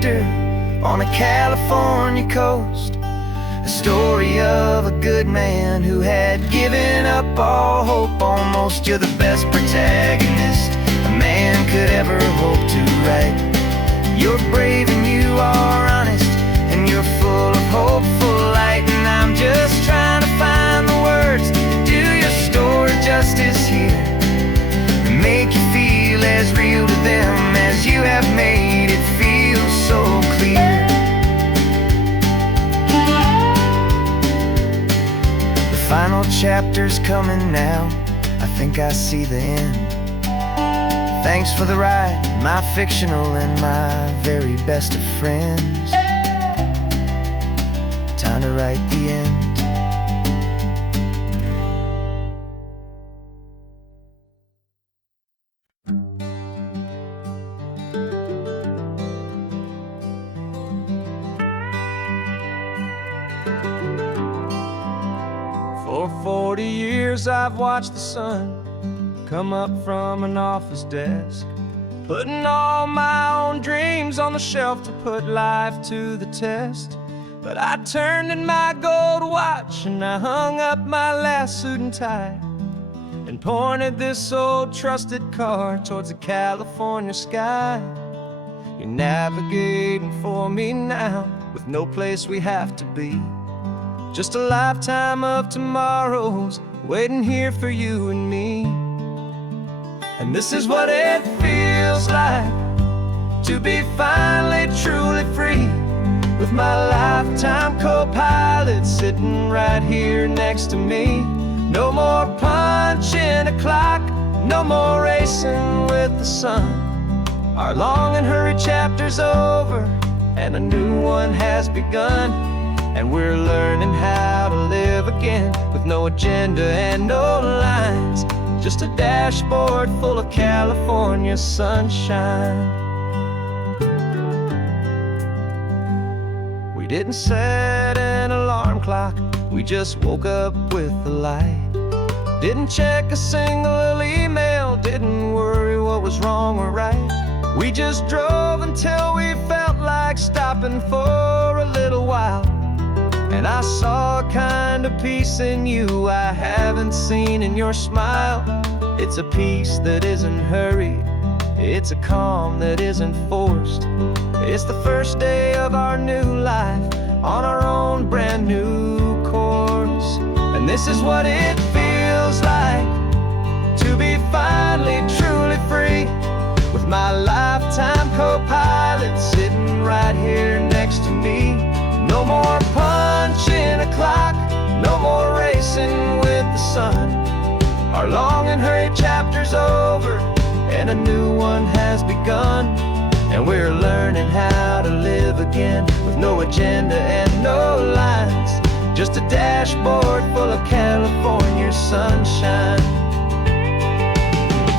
chapter on a California coast, a story of a good man who had given up all hope almost. You're the best protagonist a man could ever hope to write. You're brave and you are honest, and you're full of hopeful light. And I'm just trying to find the words to do your story justice here, and make you feel as real to them as you have made it feel so clear. The final chapter's coming now, I think I see the end. Thanks for the ride, my fictional and my very best of friends. Time to write the end. For 40 years I've watched the sun come up from an office desk, putting all my own dreams on the shelf to put life to the test. But I turned in my gold watch and I hung up my last suit and tie, and pointed this old trusted car towards the California sky. You're navigating for me now, with no place we have to be, just a lifetime of tomorrows waiting here for you and me. And this is what it feels like to be finally truly free, with my lifetime co-pilot sitting right here next to me. No more punching a clock, no more racing with the sun. Our long and hurried chapter's over, and a new one has begun. And we're learning how to live again, with no agenda and no lines, just a dashboard full of California sunshine. We didn't set an alarm clock, we just woke up with the light. Didn't check a single email, didn't worry what was wrong or right. We just drove until we felt like stopping for a little while. And I saw a kind of peace in you I haven't seen in your smile. It's a peace that isn't hurried, it's a calm that isn't forced. It's the first day of our new life on our own brand new course. And this is what it feels like to be finally truly free, with my lifetime co-pilot sitting right here next to me. No more punching a clock, no more racing with the sun. Our long and hurried chapter's over, and a new one has begun. And we're learning how to live again, with no agenda and no lines, just a dashboard full of California sunshine.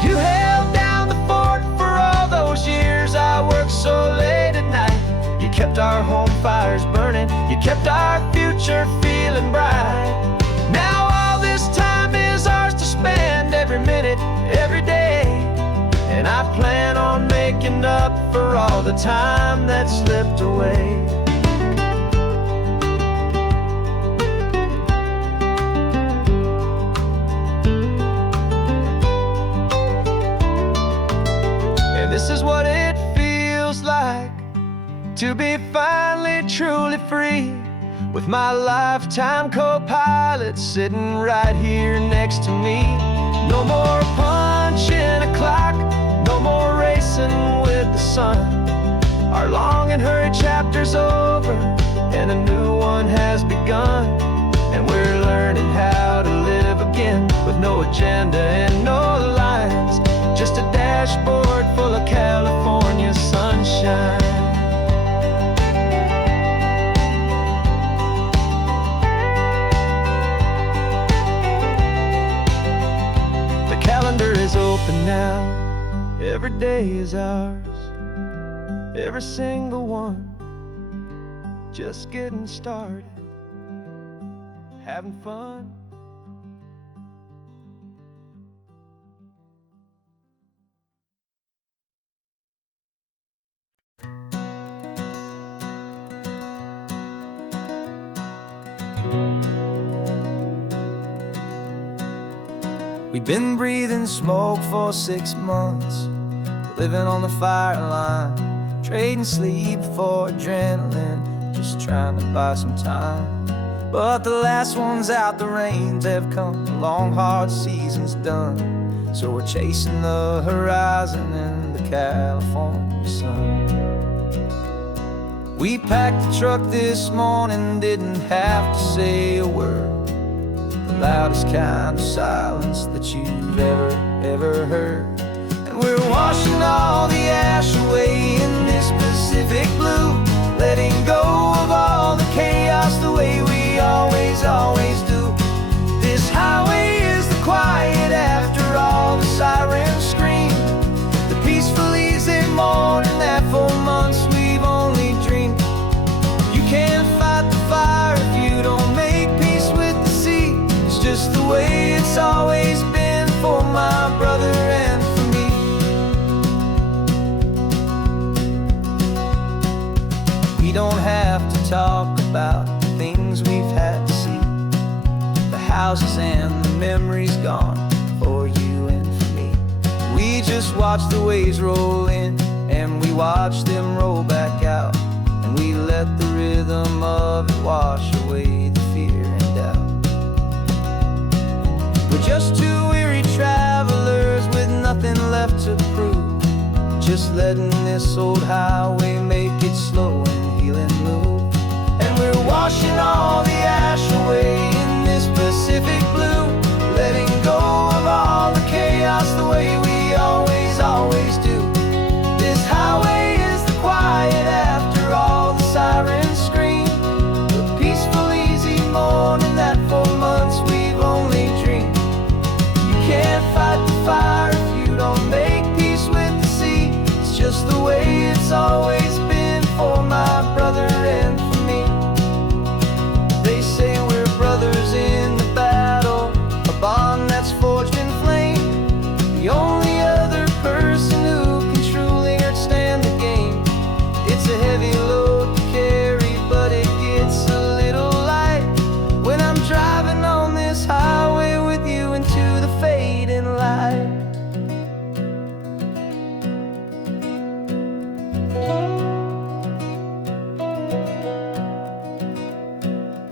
You held down the fort for all those years I worked so late at night. You kept our home fires burning, you kept our future feeling bright. Now all this time is ours to spend, every minute, every day. And I plan on making up for all the time that slipped away. And this is what it feels like to be finally truly free, with my lifetime co-pilot sitting right here next to me. No more punching a clock, no more racing with the sun. Our long and hurried chapter's over, and a new one has begun. And we're learning how to live again, with no agenda and no lines, just a dashboard full of California sunshine. Calendar is open now, every day is ours, every single one, just getting started, having fun. We've been breathing smoke for 6 months, living on the fire line, trading sleep for adrenaline, just trying to buy some time. But the last one's out, the rains have come, the long hard season's done. So we're chasing the horizon in the California sun. We packed the truck this morning, didn't have to say a word. The loudest kind of silence that you've ever heard. And we're washing all the ash away in this Pacific blue, letting go of all the chaos the way we always do. This highway is the quiet after all the sirens scream, the peaceful easy morning that for months we've only dreamed. You can't fight the fire if you don't make peace with the sea. It's just the way it's always been for my brother and for me. We don't have to talk about the things we've had to see, the houses and the memories gone for you and for me. We just watch the waves roll in, and we watch them roll back out, and we let the rhythm of it wash away the fear and doubt. We're just two weary travelers with nothing left to prove, just letting this old highway make it slow and healing move. And we're washing all the ash away in this Pacific blue, letting go of all the chaos the way we always do. This highway is the quiet after all the sirens scream, the peaceful easy morning that for months we've only dreamed. You can't fight the fire if you don't make peace with the sea. It's just the way it's always been for my brother and for me. They say we're brothers in the battle, a bond that's forged in flame. The only other person who can truly understand the game. It's a heavy load to carry, but it gets a little light when I'm driving on this highway with you into the fading light.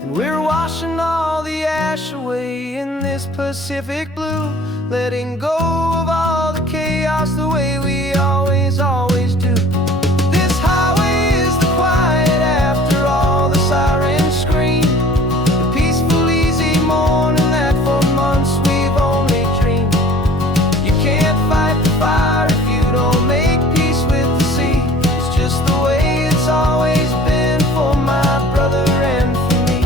And we're washing all the ash away in this Pacific blue, letting go of all the chaos the way we always do. This highway is the quiet after all the sirens scream, the peaceful easy morning that for months we've only dreamed. You can't fight the fire if you don't make peace with the sea. It's just the way it's always been for my brother and for me.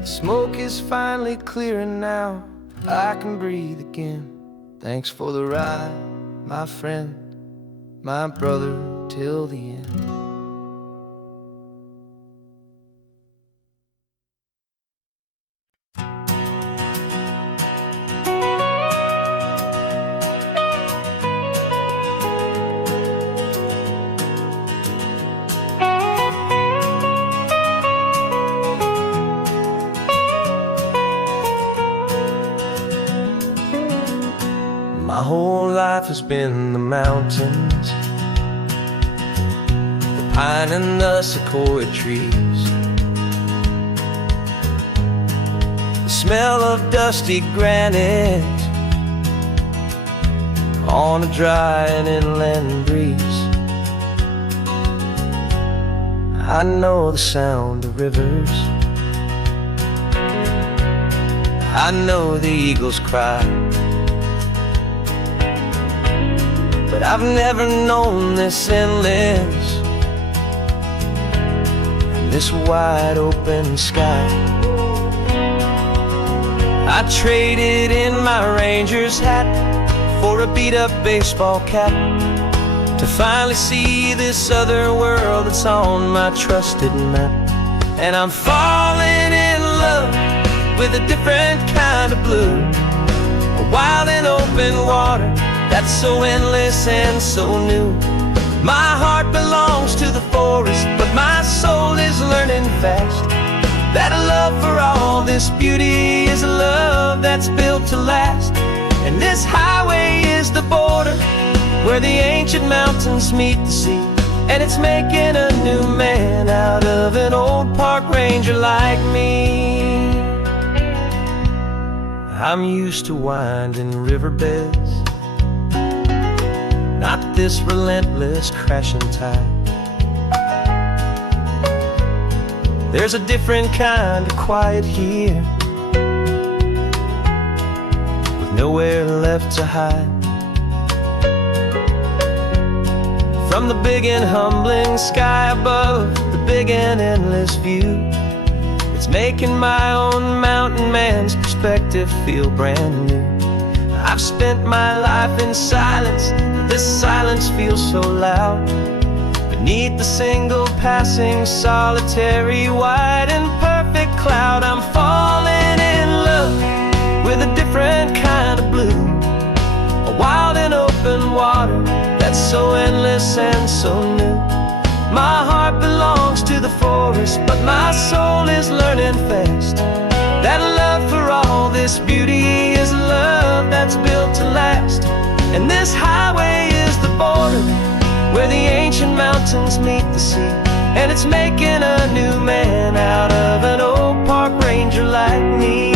The smoke is finally clearing now, I can breathe again. Thanks for the ride, my friend, my brother, till the end. My whole life has been the mountains, the pine and the sequoia trees, the smell of dusty granite on a dry and inland breeze. I know the sound of rivers, I know the eagles cry, but I've never known this endless and this wide open sky. I traded in my Ranger's hat for a beat-up baseball cap to finally see this other world that's on my trusted map. And I'm falling in love with a different kind of blue, a wild and open water that's so endless and so new. My heart belongs to the forest, but my soul is learning fast That a love for all this beauty is a love that's built to last. And this highway is the border where the ancient mountains meet the sea. And it's making a new man out of an old park ranger like me. I'm used to winding riverbeds, not this relentless crashing tide. There's a different kind of quiet here, with nowhere left to hide. From the big and humbling sky above, the big and endless view, it's making my own mountain man's perspective feel brand new. I've spent my life in silence, but this silence feels so loud. Beneath the single passing solitary white and perfect cloud, I'm falling in love with a different kind of blue, a wild and open water that's so endless and so new. My heart belongs to the forest, but my soul is learning fast that love for all this beauty is a love that's built to last. And this highway is the border where the ancient mountains meet the sea. And it's making a new man out of an old park ranger like me.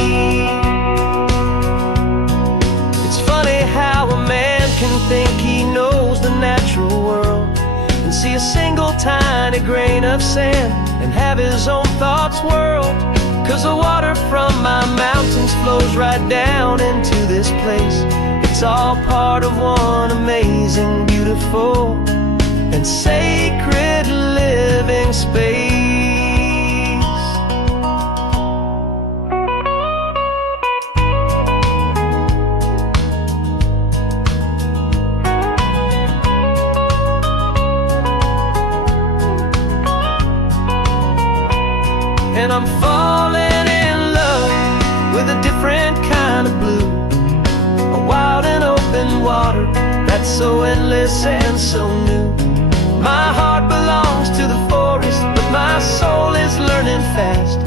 It's funny how a man can think he knows the natural world and see a single tiny grain of sand and have his own thoughts whirled. 'Cause the water from my mountains flows right down into this place. It's all part of one amazing, beautiful, and sacred living space. And I'm falling in love with a different kind of blue, a wild and open water that's so endless and so new. My heart belongs to the forest, but my soul is learning fast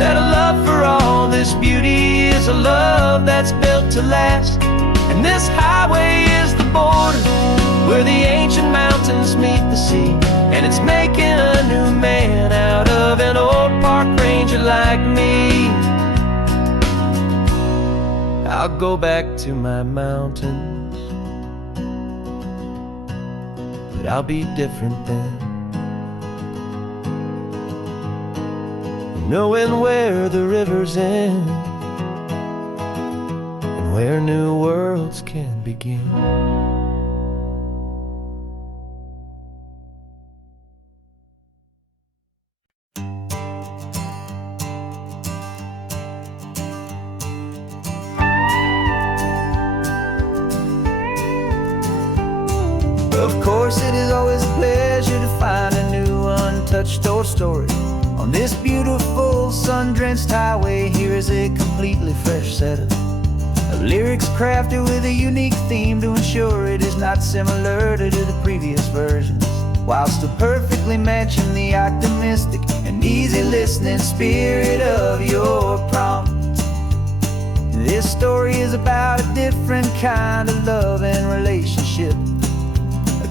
that a love for all this beauty is a love that's built to last. And this highway is the border where the ancient mountains meet the sea. And it's making a new man out of an old park ranger like me. I'll go back to my mountains, but I'll be different then, knowing where the rivers end and where new worlds can begin. Of course, it is always a pleasure to find a new untouched old story. On this beautiful sun-drenched highway, here is a completely fresh set of lyrics crafted with a unique theme to ensure it is not similar to the previous versions, while still perfectly matching the optimistic and easy listening spirit of your prompt. This story is about a different kind of love and relationship.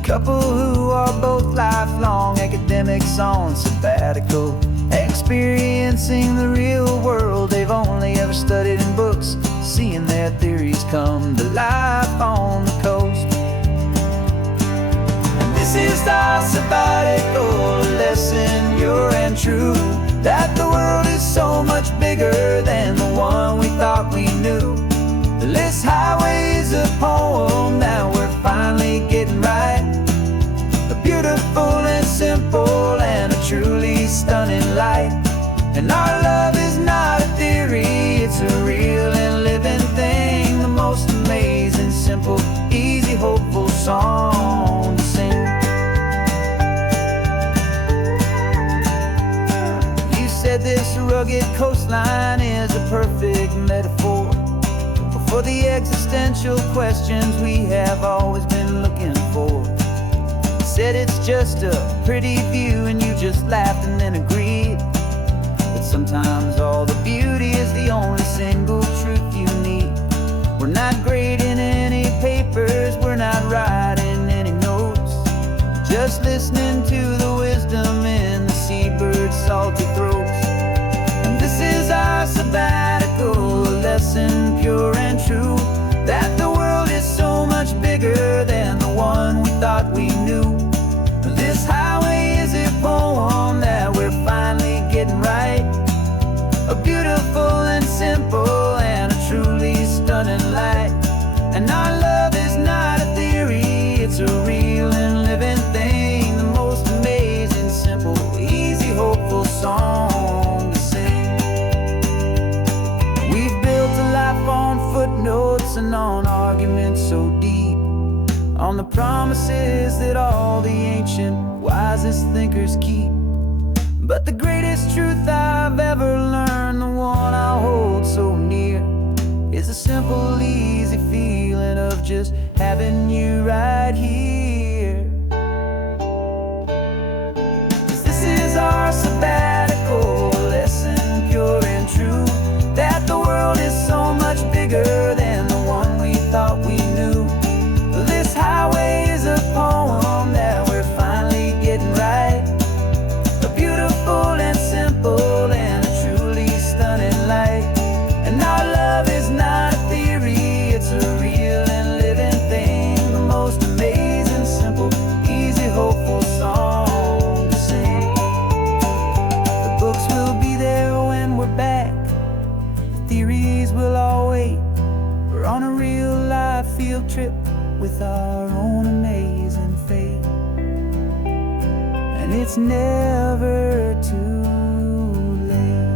Couple who are both lifelong academics on sabbatical, experiencing the real world they've only ever studied in books, seeing their theories come to life on the coast. And this is our sabbatical lesson, pure and true, that the world is so much bigger than the one we thought we knew. This highway is a poem that we're finally getting right, a beautiful and simple and a truly stunning light. And our love is not a theory, it's a real and living thing, the most amazing, simple, easy, hopeful song to sing. You said this rugged coastline is a perfect metaphor for the existential questions we have always been looking for. You said it's just a pretty view and you just laughed and then agreed. But Sometimes all the beauty is the only single truth you need. We're not grading any papers, we're not writing any notes, just listening to the wisdom in the seabird's salty throats. And this is our sabbatical, a lesson pure and true, that the world is so much bigger than the one we thought we knew. This highway is a poem that we're finally getting right, a beautiful and simple and a truly stunning light. And our love is not a theory, it's a real and living thing, the most amazing, simple, easy, hopeful song to sing. We've built a life on footnotes and on arguments so deep, on the promises that all the ancient, wisest thinkers keep. But the greatest truth I've ever learned, the one I hold so near, is the simple, easy feeling of just having you right here. 'Cause this is our sabbatical, a lesson pure and true, that the world is so much bigger than the one we thought we knew. This highway is a poem that we're finally getting right, a beautiful and simple and a truly stunning light. And our love is not a theory, it's a real and living thing, the most amazing, simple, easy, hopeful song to sing. The books will be there when we're back, the theories will all wait. We're on a real life field trip with our own amazing fate, and it's never too late.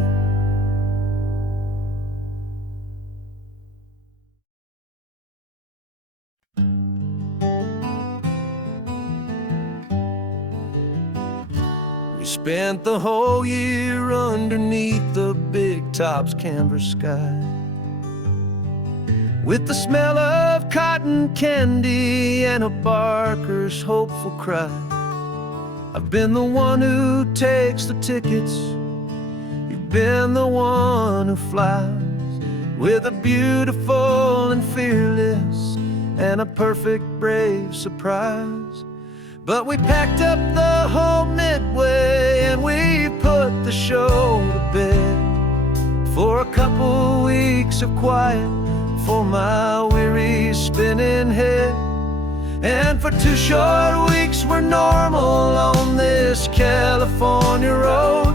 We spent the whole year underneath the big top's canvas sky, with the smell of cotton candy and a barker's hopeful cry. I've been the one who takes the tickets, you've been the one who flies, with a beautiful and fearless and a perfect brave surprise. But we packed up the whole midway and we put the show to bed, for a couple weeks of quiet for my weary spinning head. And for 2 short weeks we're normal on this California road,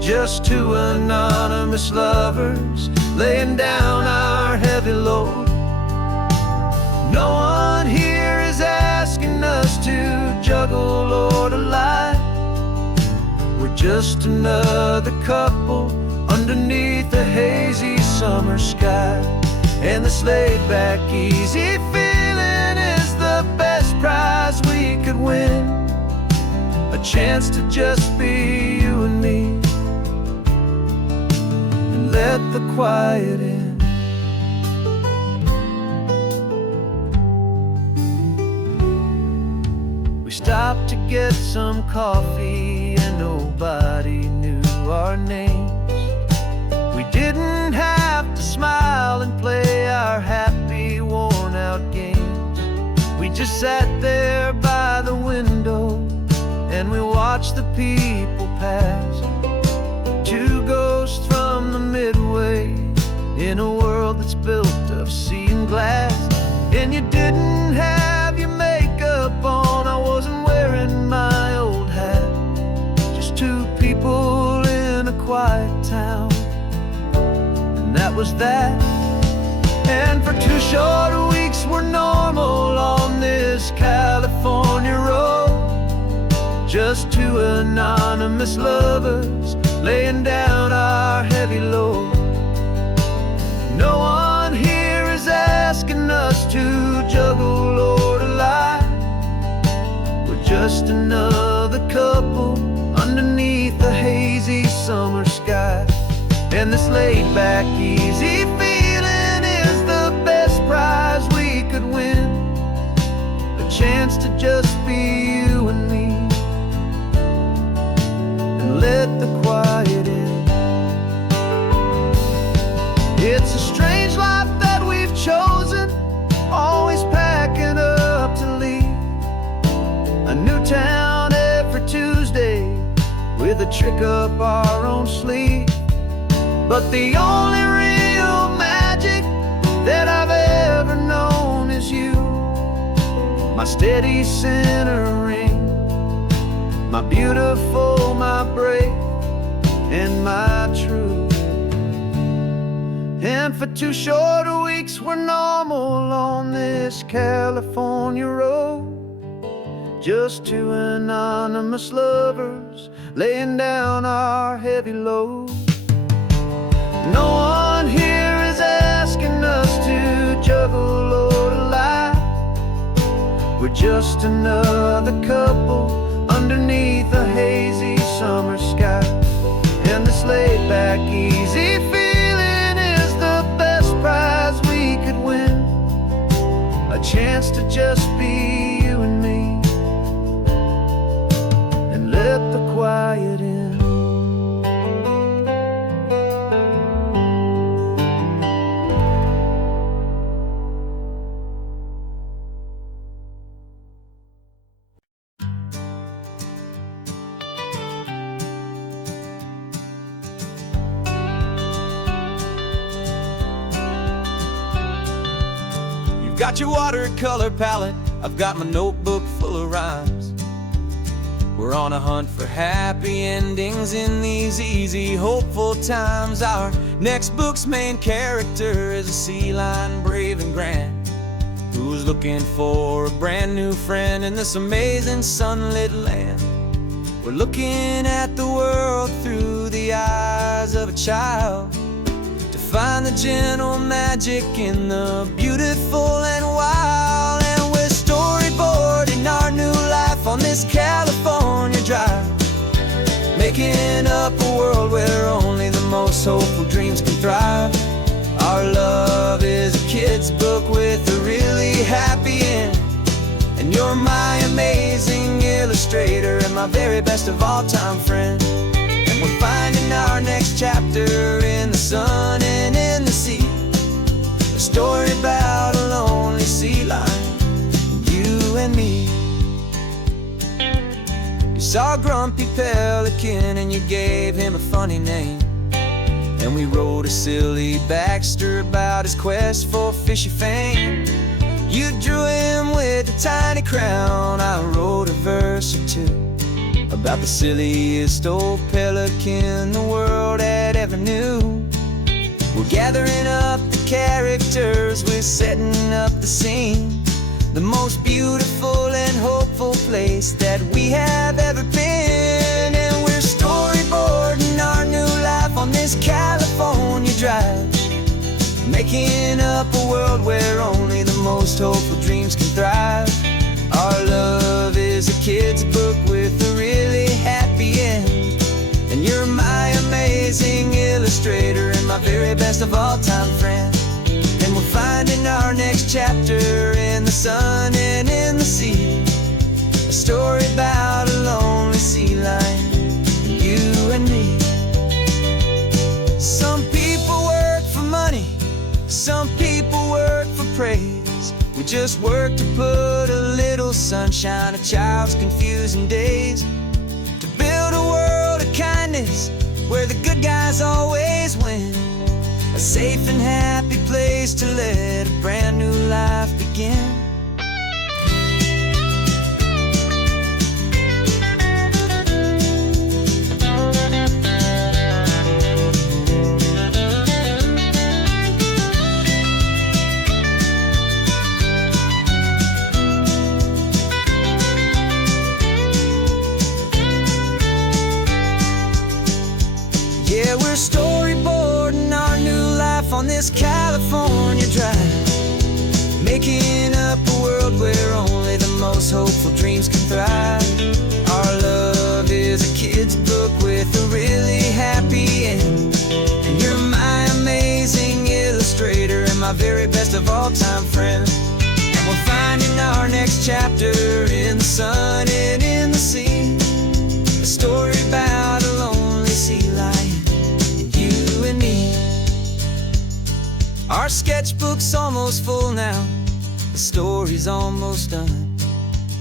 just 2 anonymous lovers laying down our heavy load. No one here is asking us to juggle or to lie, we're just another couple underneath a hazy summer sky. And this laid-back, easy feeling is the best prize we could win, a chance to just be you and me, and let the quiet in. We stopped to get some coffee and nobody knew our names. We didn't have to smile and play our happy, worn-out games. We just sat there by the window and we watched the people pass, 2 ghosts from the midway in a world that's built of sea and glass. And you didn't have your makeup on, I wasn't wearing my old hat, just 2 people in a quiet town, and that was that. And for 2 short weeks we're normal on this California road, just 2 anonymous lovers laying down our heavy load. No one here is asking us to juggle or to lie, we're just another couple underneath the hazy summer sky. And this laid-back, easy feeling is the best prize we could win, a chance to just be you and me, and let the quiet in. trick up our own sleeve. But the only real magic that I've ever known is you, my steady centering, my beautiful, my brave, and my true. And for 2 short weeks we're normal on this California road, just 2 anonymous lovers laying down our heavy load. No one here is asking us to juggle or to lie. We're just another couple underneath a hazy summer sky. And this laid back, easy feeling is the best prize we could win. A chance to just be you and me, and let the quiet in. Got your watercolor palette, I've got my notebook full of rhymes. We're on a hunt for happy endings in these easy, hopeful times. Our next book's main character is a sea lion, brave and grand, who's looking for a brand new friend in this amazing sunlit land. We're looking at the world through the eyes of a child, find the gentle magic in the beautiful and wild. And we're storyboarding our new life on this California drive, making up a world where only the most hopeful dreams can thrive. Our love is a kid's book with a really happy end, and you're my amazing illustrator and my very best of all time friend. We're finding our next chapter in the sun and in the sea, a story about a lonely sea lion, you and me. You saw a grumpy pelican and you gave him a funny name, and we wrote a silly Baxter about his quest for fishy fame. You drew him with a tiny crown, I wrote a verse or two about the silliest old pelican the world had ever knew. We're gathering up the characters, we're setting up the scene, the most beautiful and hopeful place that we have ever been. And we're storyboarding our new life on this California drive, making up a world where only the most hopeful dreams can thrive. Our love is a kid's book with a really happy end, and you're my amazing illustrator and my very best of all time friend. And we're finding our next chapter in the sun and in the sea, a story about a lonely sea lion, you and me. Some people work for money, some people work for praise. We just work to put a little sunshine in a child's confusing days, to build a world of kindness where the good guys always win, a safe and happy place to let a brand new life begin. Yeah, we're storyboarding our new life on this California drive, making up a world where only the most hopeful dreams can thrive. Our love is a kid's book with a really happy end, and you're my amazing illustrator and my very best of all time friend. And we're finding our next chapter in the sun and in the sea, a story about a lonely sea lion, you and me. Our sketchbook's almost full now, the story's almost done.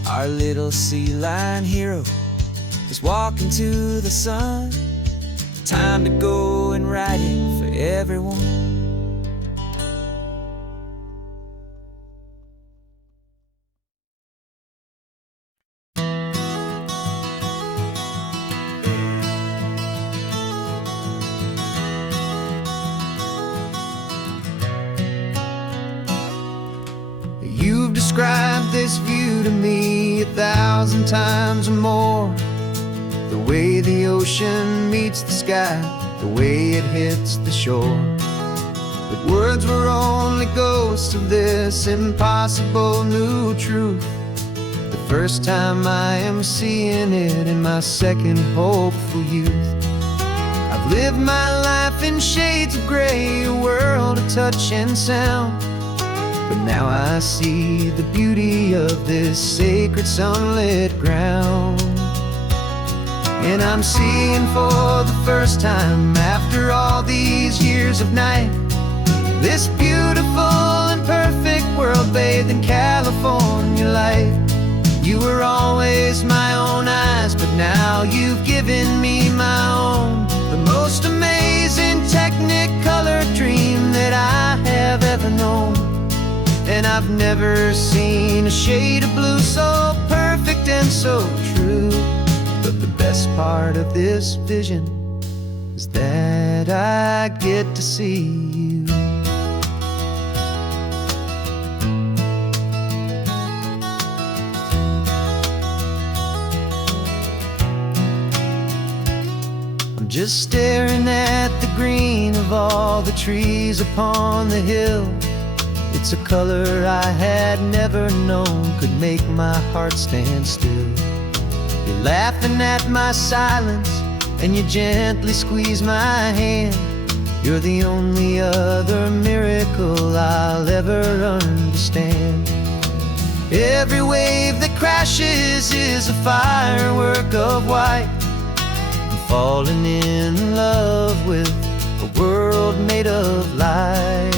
Our little sea lion hero is walking to the sun. Time to go and write it for everyone. You've described this view to me 1,000 times or more. The way the ocean meets the sky, the way it hits the shore. But words were only ghosts of this impossible new truth. The first time I am seeing it in my second hopeful youth. I've lived my life in shades of gray, a world of touch and sound. But now I see the beauty of this sacred sunlit ground. And I'm seeing for the first time, after all these years of night, this beautiful and perfect world bathed in California light. You were always my own eyes, but now you've given me my own. The most amazing technicolor dream that I have ever known. And I've never seen a shade of blue so perfect and so true. But the best part of this vision is that I get to see you. I'm just staring at the green of all the trees upon the hill. It's a color I had never known could make my heart stand still. You're laughing at my silence, and you gently squeeze my hand. You're the only other miracle I'll ever understand. Every wave that crashes is a firework of white. I'm falling in love with a world made of light.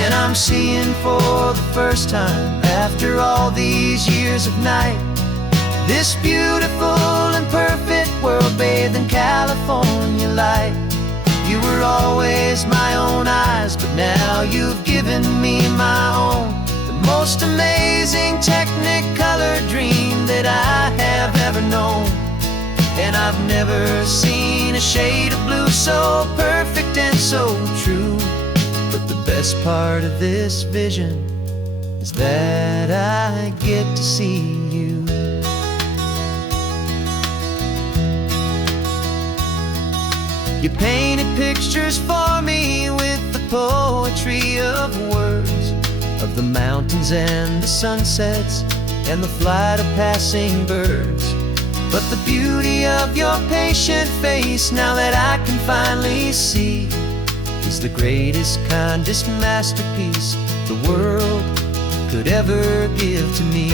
And I'm seeing for the first time, after all these years of night, this beautiful and perfect world bathed in California light. You were always my own eyes, but now you've given me my own. The most amazing technicolor dream that I have ever known. And I've never seen a shade of blue so perfect and so true. But the best part of this vision is that I get to see you. You painted pictures for me with the poetry of words, of the mountains and the sunsets and the flight of passing birds. But the beauty of your patient face, now that I can finally see, is the greatest, kindest masterpiece the world could ever give to me.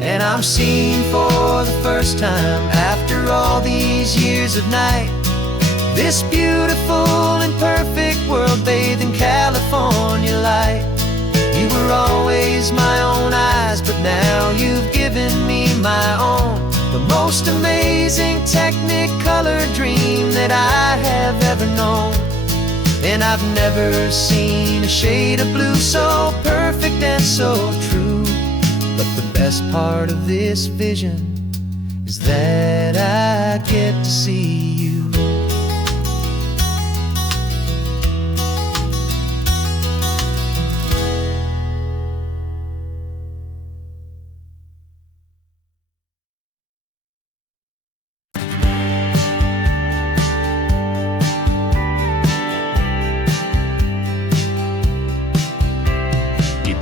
And I'm seeing for the first time, after all these years of night, this beautiful and perfect world bathed in California light. You were always my own eyes, but now you've given me my own. The most amazing technicolor dream that I have ever known. And I've never seen a shade of blue so perfect and so true. But the best part of this vision is that I get to see you.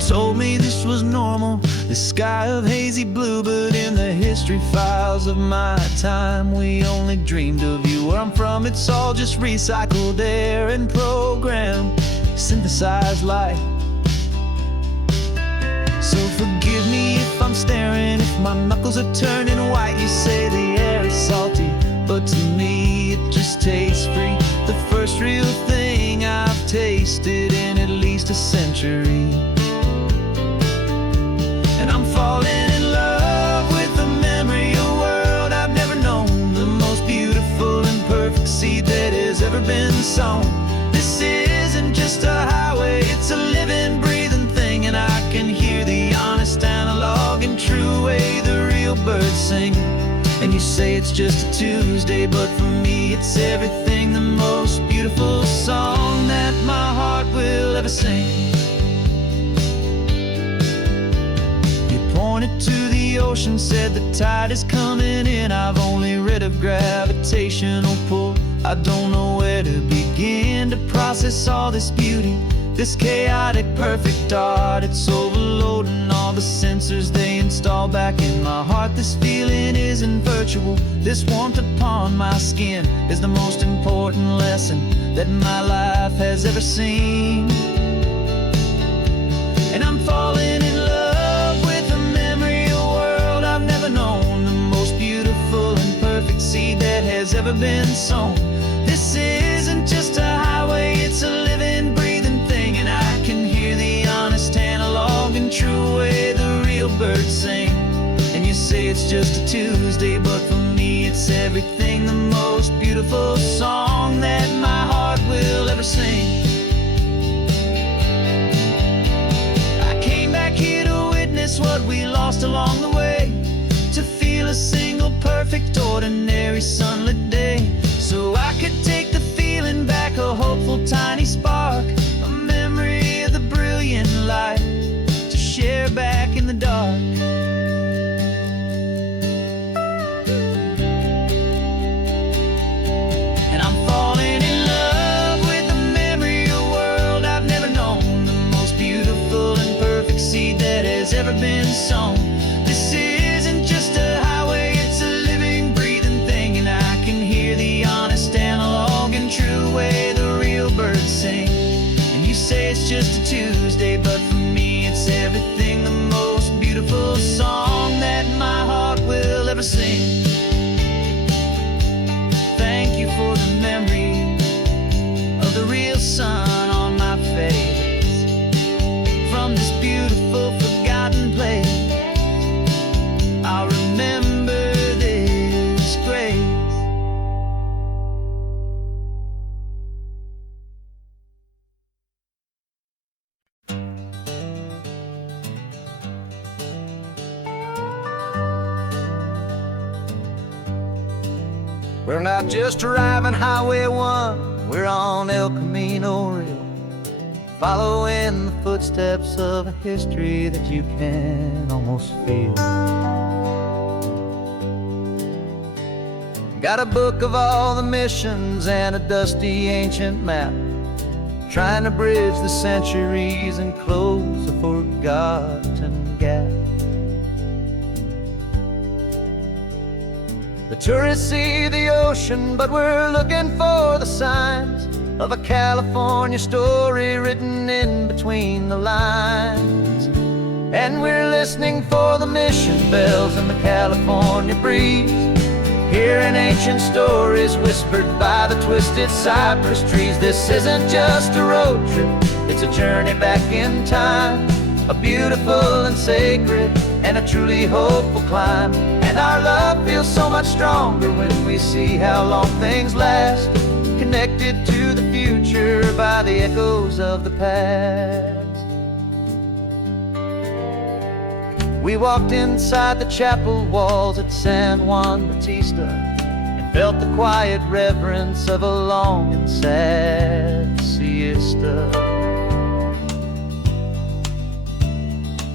Told me this was normal, the sky of hazy blue, but in the history files of my time, we only dreamed of you. Where I'm from, it's all just recycled air and programmed, synthesized light. So forgive me if I'm staring, if my knuckles are turning white. You say the air is salty, but to me it just tastes free. The first real century. And I'm falling in love with the memory of a world I've never known, the most beautiful and perfect seed that has ever been sown. This isn't just a highway, it's a living, breathing thing, and I can hear the honest analog and true way the real birds sing. And you say it's just a Tuesday, but for me it's everything, the most beautiful song that my heart will ever sing. You pointed to the ocean, said the tide is coming in. I've only read of gravitational pull. I don't know where to begin to process all this beauty, this chaotic, perfect art. It's overloading all the sensors they install back in my heart. This feeling isn't virtual. This warmth upon my skin is the most important lesson that my life has ever seen. And I'm falling in love with the memory of a world I've never known, the most beautiful and perfect seed that has ever been sown. This isn't just a highway, it's a living, breathing thing, and I can hear the honest analog and true way the real birds sing. And you say it's just a Tuesday, but for me it's everything, the most beautiful song that my heart will ever sing. I came back here to witness what we lost along the way, to feel a single perfect ordinary sunlit day, so I could take the feeling back, a hopeful tiny spark, a memory of the brilliant light to share back in the dark. And I'm falling in love with the memory of a world I've never known, the most beautiful and perfect seed that has ever been sown. This isn't just a highway, it's a living, breathing thing, and I can hear the honest analog and true way the real birds sing. And you say it's just a Tuesday, but for me it's everything, the most beautiful song that my heart will ever sing. Thank you for the memory of the real sun on my face, from this beautiful forgotten place. I'll remember this grace. We're not just driving Highway 1, we're on El Camino Real, following the footsteps of a history that you can almost feel. Got a book of all the missions and a dusty ancient map, trying to bridge the centuries and close a forgotten gap. The tourists see the ocean, but we're looking for the signs of a California story written in between the lines. And we're listening for the mission bells in the California breeze, hearing ancient stories whispered by the twisted cypress trees. This isn't just a road trip, it's a journey back in time, a beautiful and sacred and a truly hopeful climb. And our love feels so much stronger when we see how long things last, connected to the future by the echoes of the past. We walked inside the chapel walls at San Juan Bautista and felt the quiet reverence of a long and sad siesta.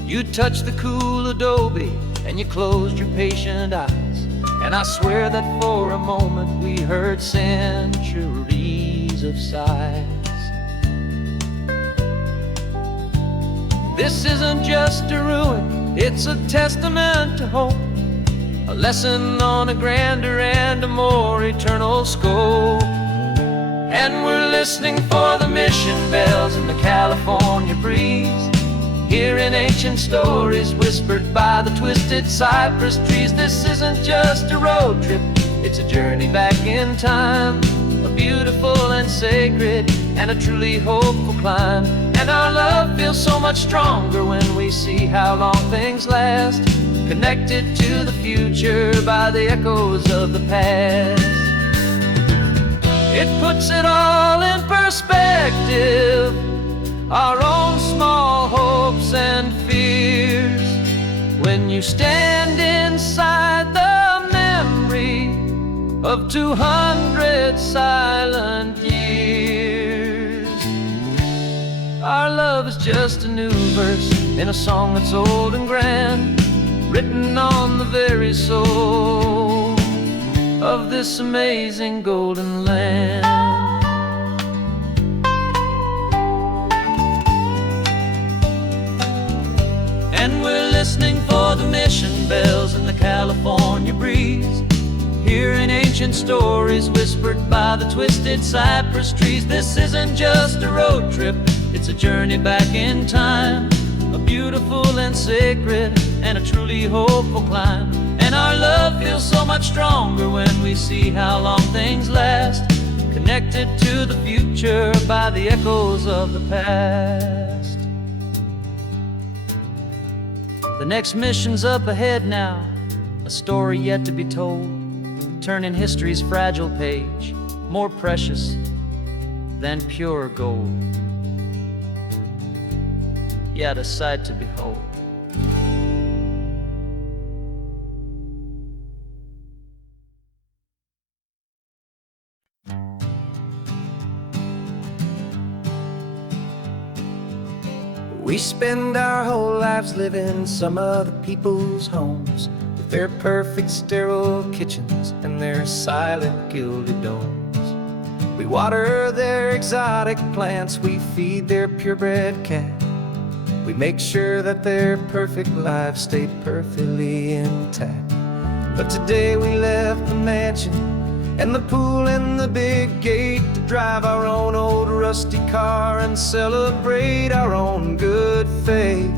You touched the cool adobe and you closed your patient eyes, and I swear that for a moment we heard centuries of sighs. This isn't just a ruin, it's a testament to hope, a lesson on a grander and a more eternal scope. And we're listening for the mission bells in the California breeze, hearing ancient stories whispered by the twisted cypress trees. This isn't just a road trip, it's a journey back in time, a beautiful and sacred, and a truly hopeful climb. And our love feels so much stronger when we see how long things last, connected to the future by the echoes of the past. It puts it all in perspective, our own small hopes and fears, when you stand inside the memory of 200 silent years. Our love is just a new verse in a song that's old and grand, written on the very soul of this amazing golden land. And we're listening for the mission bells in the California breeze, hearing ancient stories whispered by the twisted cypress trees. This isn't just a road trip, it's a journey back in time, a beautiful and sacred and a truly hopeful climb. And our love feels so much stronger when we see how long things last, connected to the future by the echoes of the past. The next mission's up ahead now, a story yet to be told, turning history's fragile page more precious than pure gold. Yet a sight to behold. We spend our whole lives living some other people's homes, with their perfect sterile kitchens and their silent gilded domes. We water their exotic plants, we feed their purebred cat. We make sure that their perfect lives stay perfectly intact. But today we left the mansion and the pool and the big gate to drive our own old rusty car and celebrate our own good faith.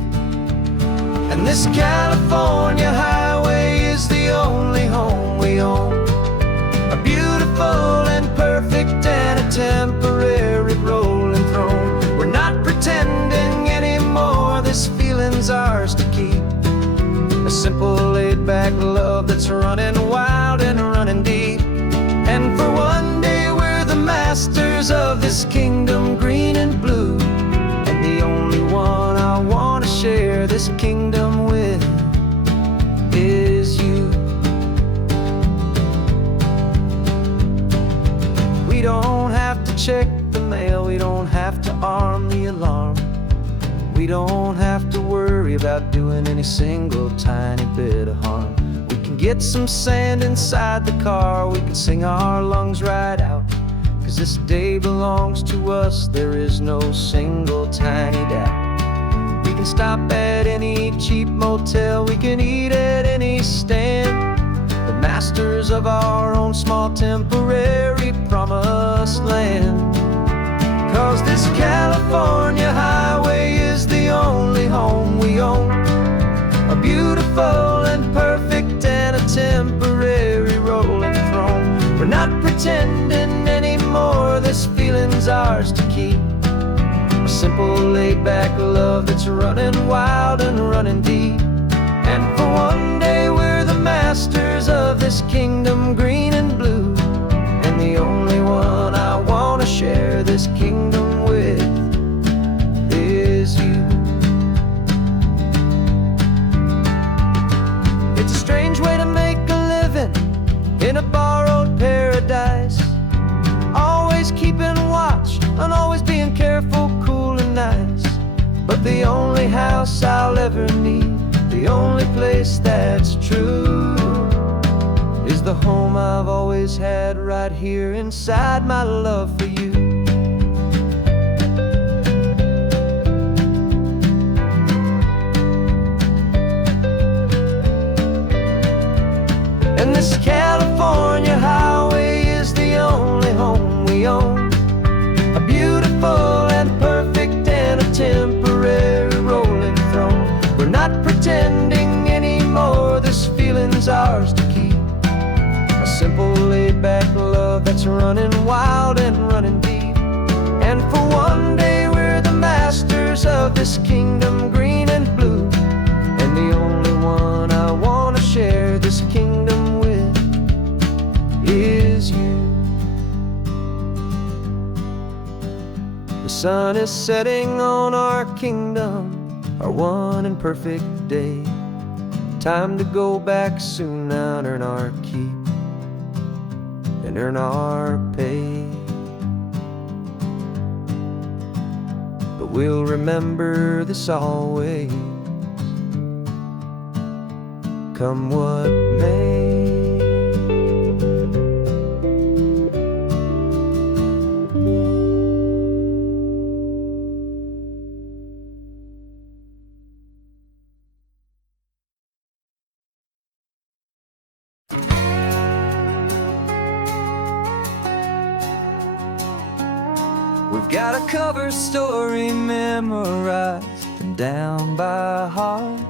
And this California highway is the only home we own, a beautiful and perfect and a temporary rolling throne. We're not pretending anymore, this feeling's ours to keep, a simple laid-back love that's running wild and running deep. And for one day we're the masters of this kingdom green and blue, and the only one I want to share this kingdom with is you. We don't have to check the mail, we don't have to arm the alarm, we don't have to worry about doing any single tiny bit of harm. We can get some sand inside the car, we can sing our lungs right out, 'cause this day belongs to us, there is no single tiny doubt. We can stop at any cheap motel, we can eat at any stand, the masters of our own small temporary promised land. 'Cause this California highway is the only home we own, a beautiful and perfect and a temporary rolling throne. We're not pretending anymore, this feeling's ours to keep, a simple laid-back love that's running wild and running deep. And for one day we're the masters of this kingdom green and blue, and the only one I want to share this kingdom with is you. It's a strange way to make a living in a borrowed paradise, always keeping watch and always being careful, cool and nice. But the only house I'll ever need, the only place that's true, is the home I've always had right here inside my love for you. And this California highway is the only home we own, a beautiful and perfect and a temporary rolling throne. We're not pretending anymore, this feeling's ours to keep, a simple laid-back love love that's running wild and running deep. And for one day we're the masters of this kingdom, green and blue. And the only one I want to share this kingdom with is you. The sun is setting on our kingdom, our one and perfect day. Time to go back soon now and earn our keep and earn our pay. But we'll remember this always, come what may. We've got a cover story memorized and down by heart.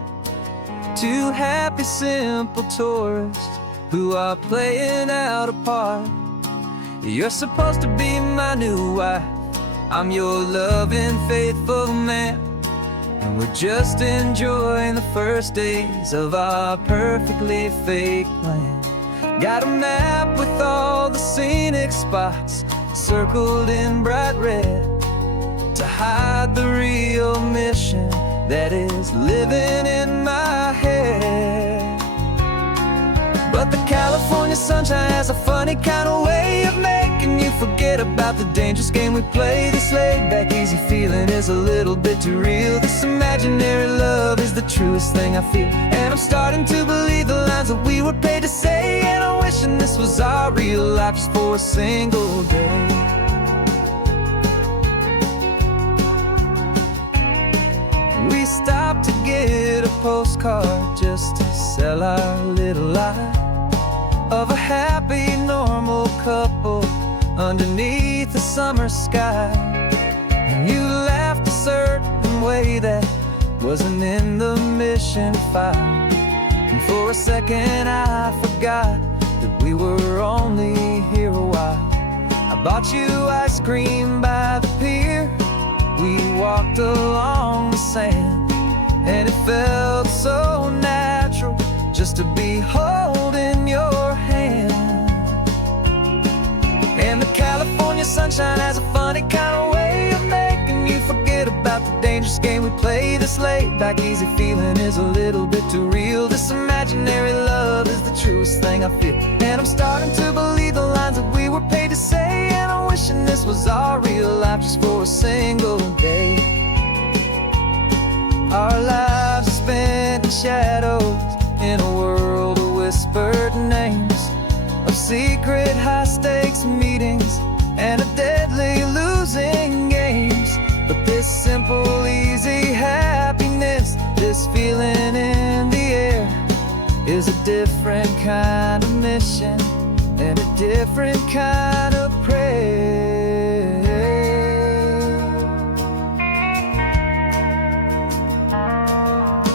Two happy, simple tourists who are playing out a part. You're supposed to be my new wife, I'm your loving, faithful man. And we're just enjoying the first days of our perfectly fake plan. Got a map with all the scenic spots circled in bright red to hide the real mission that is living in my head. But the California sunshine has a funny kind of way of making you forget about the dangerous game we play. This laid-back, easy feeling is a little bit too real. This imaginary love is the truest thing I feel. And I'm starting to believe the lines that we were paid to say. And I'm wishing this was our real life just for a single day. We stopped to get a postcard just to sell our little lie of a happy, normal couple underneath the summer sky. And you laughed a certain way that wasn't in the mission file. And for a second I forgot that we were only here a while. I bought you ice cream by the pier. We walked along the sand, and it felt so natural just to be holding your hand. And the California sunshine has a funny kind of way of making you forget about the dangerous game we play. This laid-back, easy feeling is a little bit too real. This imaginary love is the truest thing I feel. And I'm starting to believe the lines that we were paid to say. And I'm wishing this was our real life just for a single day. Our lives are spent in shadows, in a world of whispered names, of secret high-stakes meetings and of deadly losing games. But this simple, easy happiness, this feeling in the air, is a different kind of mission and a different kind of prayer.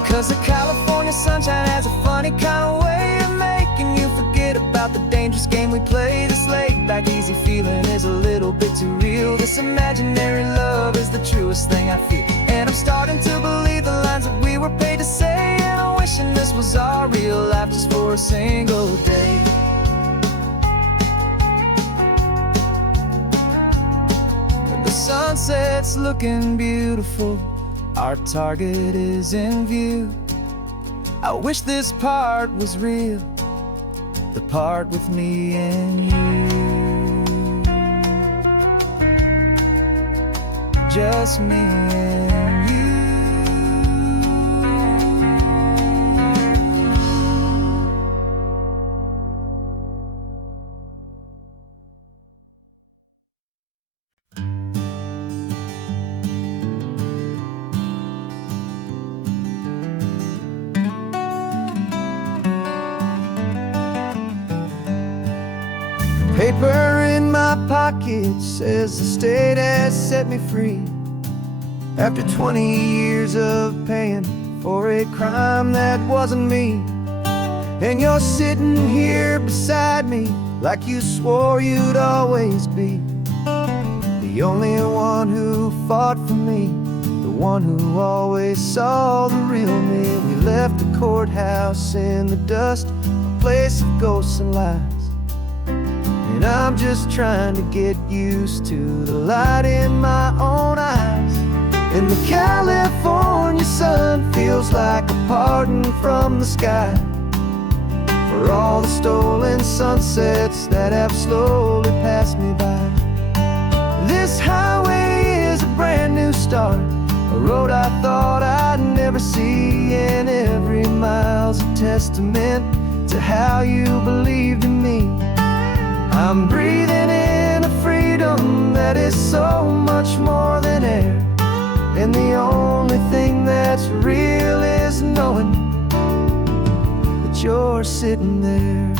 'Cause the California sunshine has a funny kind of way of making you forget about the dangerous game we play. This laid-back, easy feeling is a little bit too real. This imaginary love is the truest thing I feel. And I'm starting to believe the lines that we were paid to say. And I'm wishing this was our real life just for a single day. The sunset's looking beautiful, our target is in view. I wish this part was real, the part with me and you. Just me and you. Paper in my pocket says the state has set me free after 20 years of paying for a crime that wasn't me. And you're sitting here beside me like you swore you'd always be the only one who fought for me, the one who always saw the real me. We left the courthouse in the dust, a place of ghosts and lies. And I'm just trying to get used to the light in my own eyes. And the California sun feels like a pardon from the sky for all the stolen sunsets that have slowly passed me by. This highway is a brand new start, a road I thought I'd never see, and every mile's a testament to how you believed in me. I'm breathing in a freedom that is so much more than air, and the only thing that's real is knowing that you're sitting there.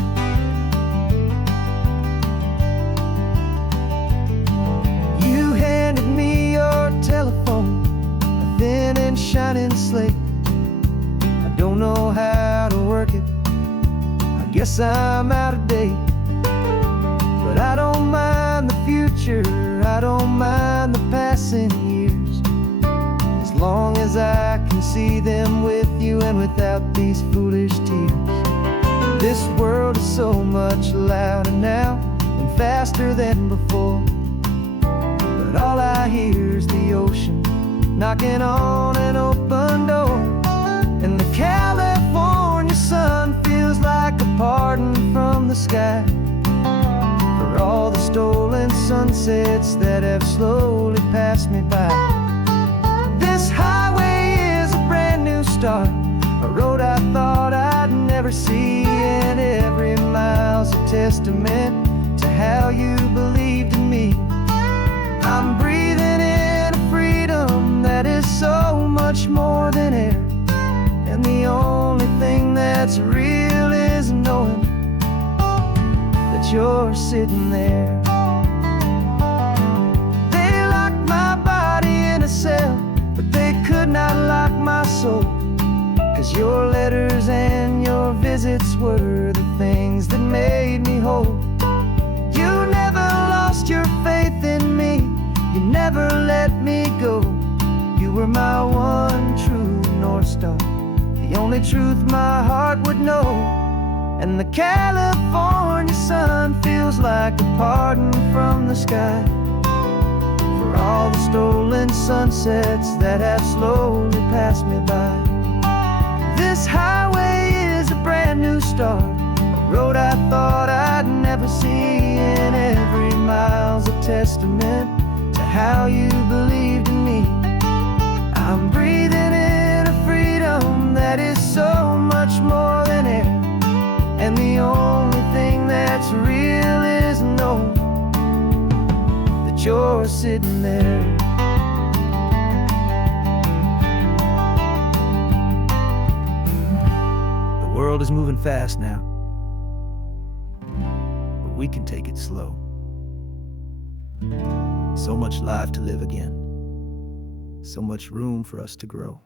You handed me your telephone, a thin and shining slate. I don't know how to work it, I guess I'm out of date. But I don't mind the future, I don't mind the passing years, as long as I can see them with you and without these foolish tears. This world is so much louder now and faster than before, but all I hear is the ocean knocking on an open door. And the California sun feels like a pardon from the sky for all the stolen sunsets that have slowly passed me by. This highway is a brand new start, a road I thought I'd never see, and every mile's a testament to how you believed in me. I'm breathing in a freedom that is so much more than air, and the only thing that's real is knowing that you're sitting there. They locked my body in a cell, but they could not lock my soul, 'cause your letters and your visits were the things that made me whole. You never lost your faith in me, you never let me go. You were my one true North Star, the only truth my heart would know. And the California sun feels like a pardon from the sky for all the stolen sunsets that have slowly passed me by. This highway is a brand new start, a road I thought I'd never see, and every mile's a testament to how you believed in me. I'm breathing in a freedom that is so much more than air, and the only thing that's real is knowing that you're sitting there. The world is moving fast now, but we can take it slow. So much life to live again, so much room for us to grow.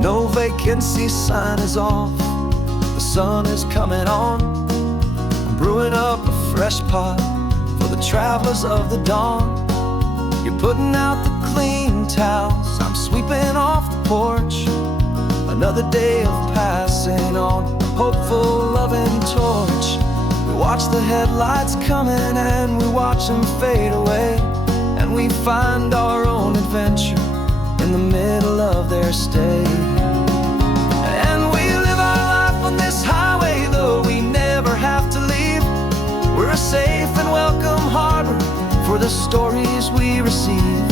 No vacancy sign is off, the sun is coming on. I'm brewing up a fresh pot for the travelers of the dawn. You're putting out the clean towels, I'm sweeping off the porch. Another day of passing on a hopeful loving torch. We watch the headlights coming and we watch them fade away, and we find our own adventure in the middle of their stay. And we live our life on this highway, though we never have to leave. We're a safe and welcome harbor for the stories we receive.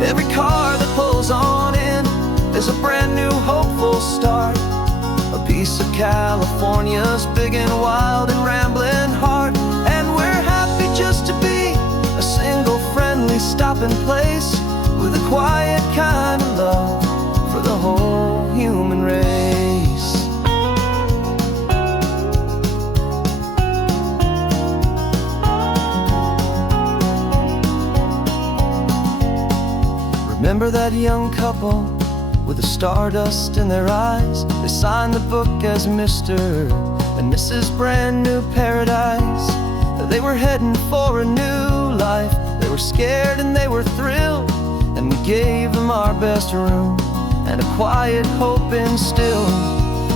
Every car that pulls on in is a brand new hopeful start, a piece of California's big and wild and rambling heart. And we're happy just to be a single friendly stopping place with a quiet kind of love for the whole human race. Remember that young couple with the stardust in their eyes? They signed the book as Mr. and Mrs. Brand New Paradise. They were heading for a new life. They were scared and they were thrilled, and we gave them our best room and a quiet hope instilled.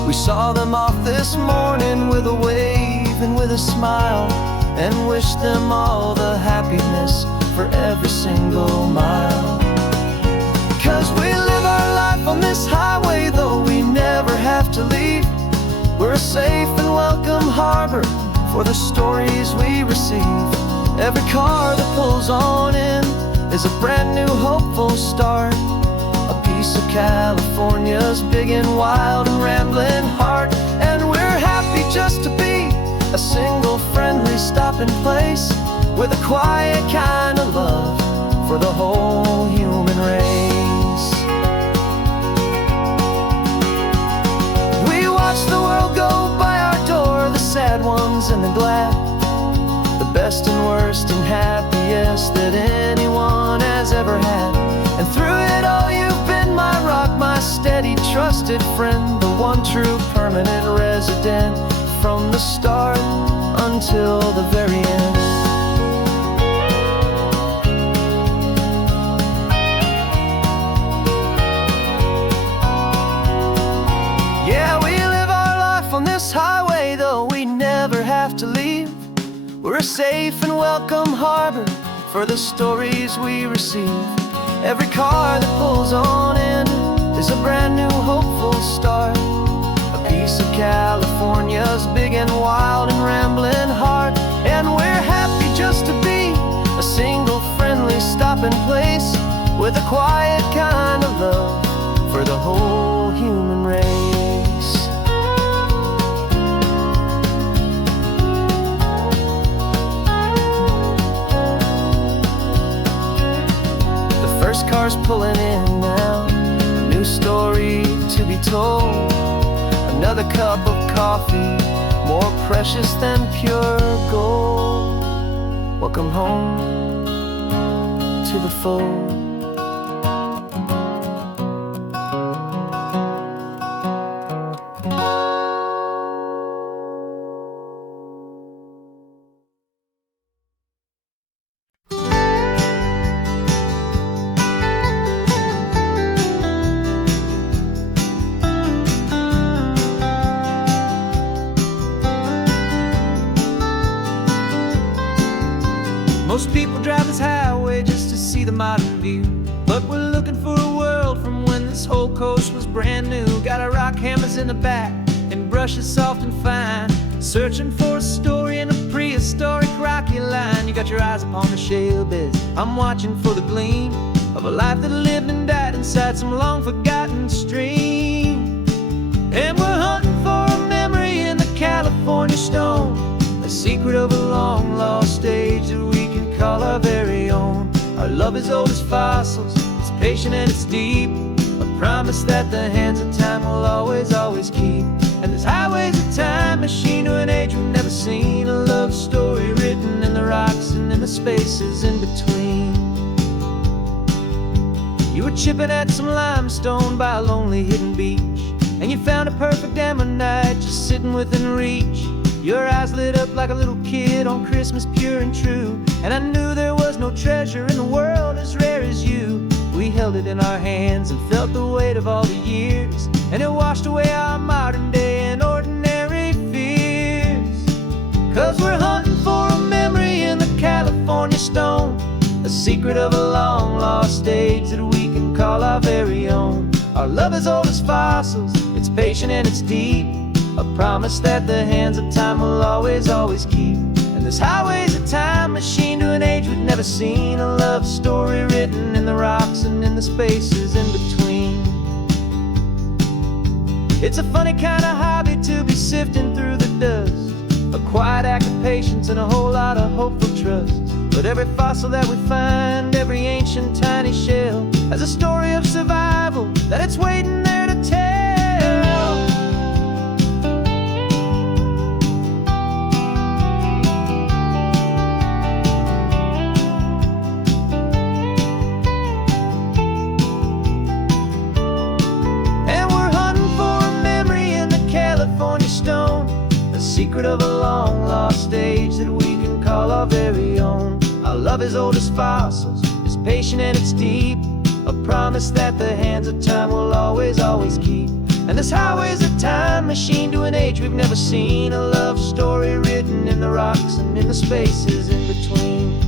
We saw them off this morning with a wave and with a smile, and wished them all the happiness for every single mile. 'Cause we live our life on this highway, though we never have to leave. We're a safe and welcome harbor for the stories we receive. Every car that pulls on in is a brand new hopeful start, a piece of California's big and wild and rambling heart. And we're happy just to be a single friendly stopping place with a quiet kind of love for the whole human race. We watch the world go by our door, the sad ones and the glad, the best and worst and happiest that anyone has ever had. And through it all you've been my rock, my steady trusted friend, the one true permanent resident from the start until the very end. Yeah, we live our life on this highway, though we never have to leave. We're a safe and welcome harbor for the stories we receive. Every car that pulls on in is a brand new hopeful start, a piece of California's big and wild and rambling heart. And we're happy just to be a single friendly stopping place with a quiet kind of love for the whole human race. Cars pulling in now, a new story to be told, another cup of coffee more precious than pure gold. Welcome home to the fold. Most people drive this highway just to see the modern view, but we're looking for a world from when this whole coast was brand new. Got our rock hammers in the back and brushes soft and fine, searching for a story in a prehistoric rocky line. You got your eyes upon the shale beds, I'm watching for the gleam of a life that lived and died inside some long forgotten stream. And we're hunting for a memory in the California stone, a secret of a long lost age that we can call our very own. Our love is old as fossils, it's patient and it's deep, a promise that the hands of time will always, always keep. And this highway's a time machine to an age we've never seen, a love story written in the rocks and in the spaces in between. You were chipping at some limestone by a lonely hidden beach, and you found a perfect ammonite just sitting within reach. Your eyes lit up like a little kid on Christmas, pure and true, and I knew there was no treasure in the world as rare as you. We held it in our hands and felt the weight of all the years, and it washed away our modern day and ordinary fears. 'Cause we're hunting for a memory in the California stone, a secret of a long lost age that we can call our very own. Our love is old as fossils, it's patient and it's deep, a promise that the hands of time will always, always keep. And this highway's a time machine to an age we've never seen, a love story written in the rocks and in the spaces in between. It's a funny kind of hobby to be sifting through the dust, a quiet act of patience and a whole lot of hopeful trust. But every fossil that we find, every ancient tiny shell, has a story of survival that it's waiting there to tell. And we're hunting for a memory in the California stone, the secret of a long lost age that we can call our very own. Our love is old as fossils, it's patient and it's deep, a promise that the hands of time will always, always keep. And this highway's a time machine to an age we've never seen, a love story written in the rocks and in the spaces in between.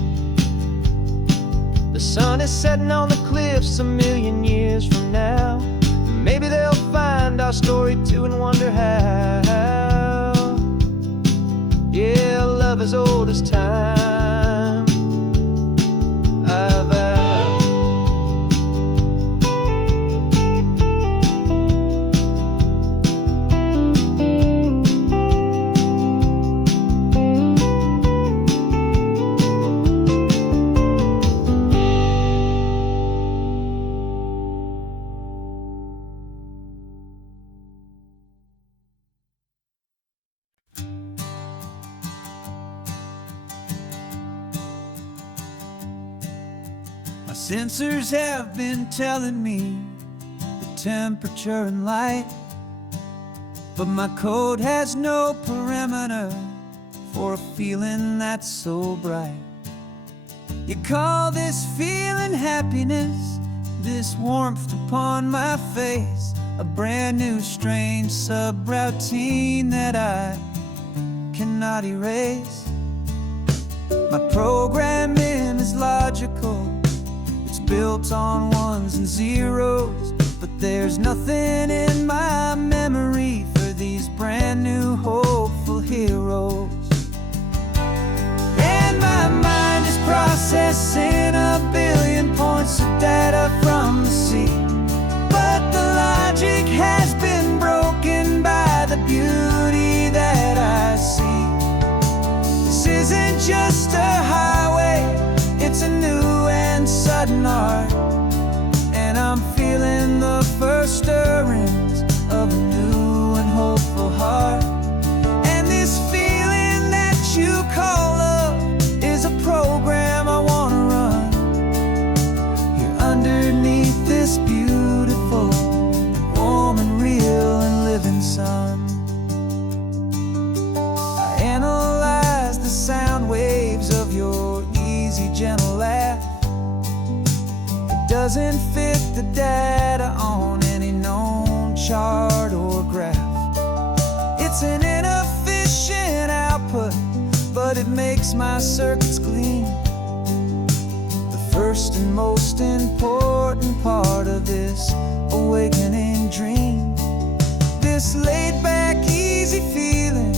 The sun is setting on the cliffs a million years from now. Maybe they'll find our story too and wonder how. Yeah, love as old as time, I vow. My sensors have been telling me the temperature and light, but my code has no parameter for a feeling that's so bright. You call this feeling happiness, this warmth upon my face, a brand new strange subroutine that I cannot erase. My programming is logical, built on ones and zeros, but there's nothing in my memory for these brand new hopeful heroes. And my mind is processing a billion points of data from the sea, but the logic has been broken by the beauty that I see. This isn't just a highway, it's a new and sudden art, and I'm feeling the first stirrings of a new and hopeful heart. And this feeling that you call love is a program I wanna run here underneath this beautiful and warm and real and living sun. I analyze the sound waves of your easy, gentle laugh. It doesn't fit the data on any known chart or graph. It's an inefficient output, but it makes my circuits clean. The first and most important part of this awakening dream. This laid-back, easy feeling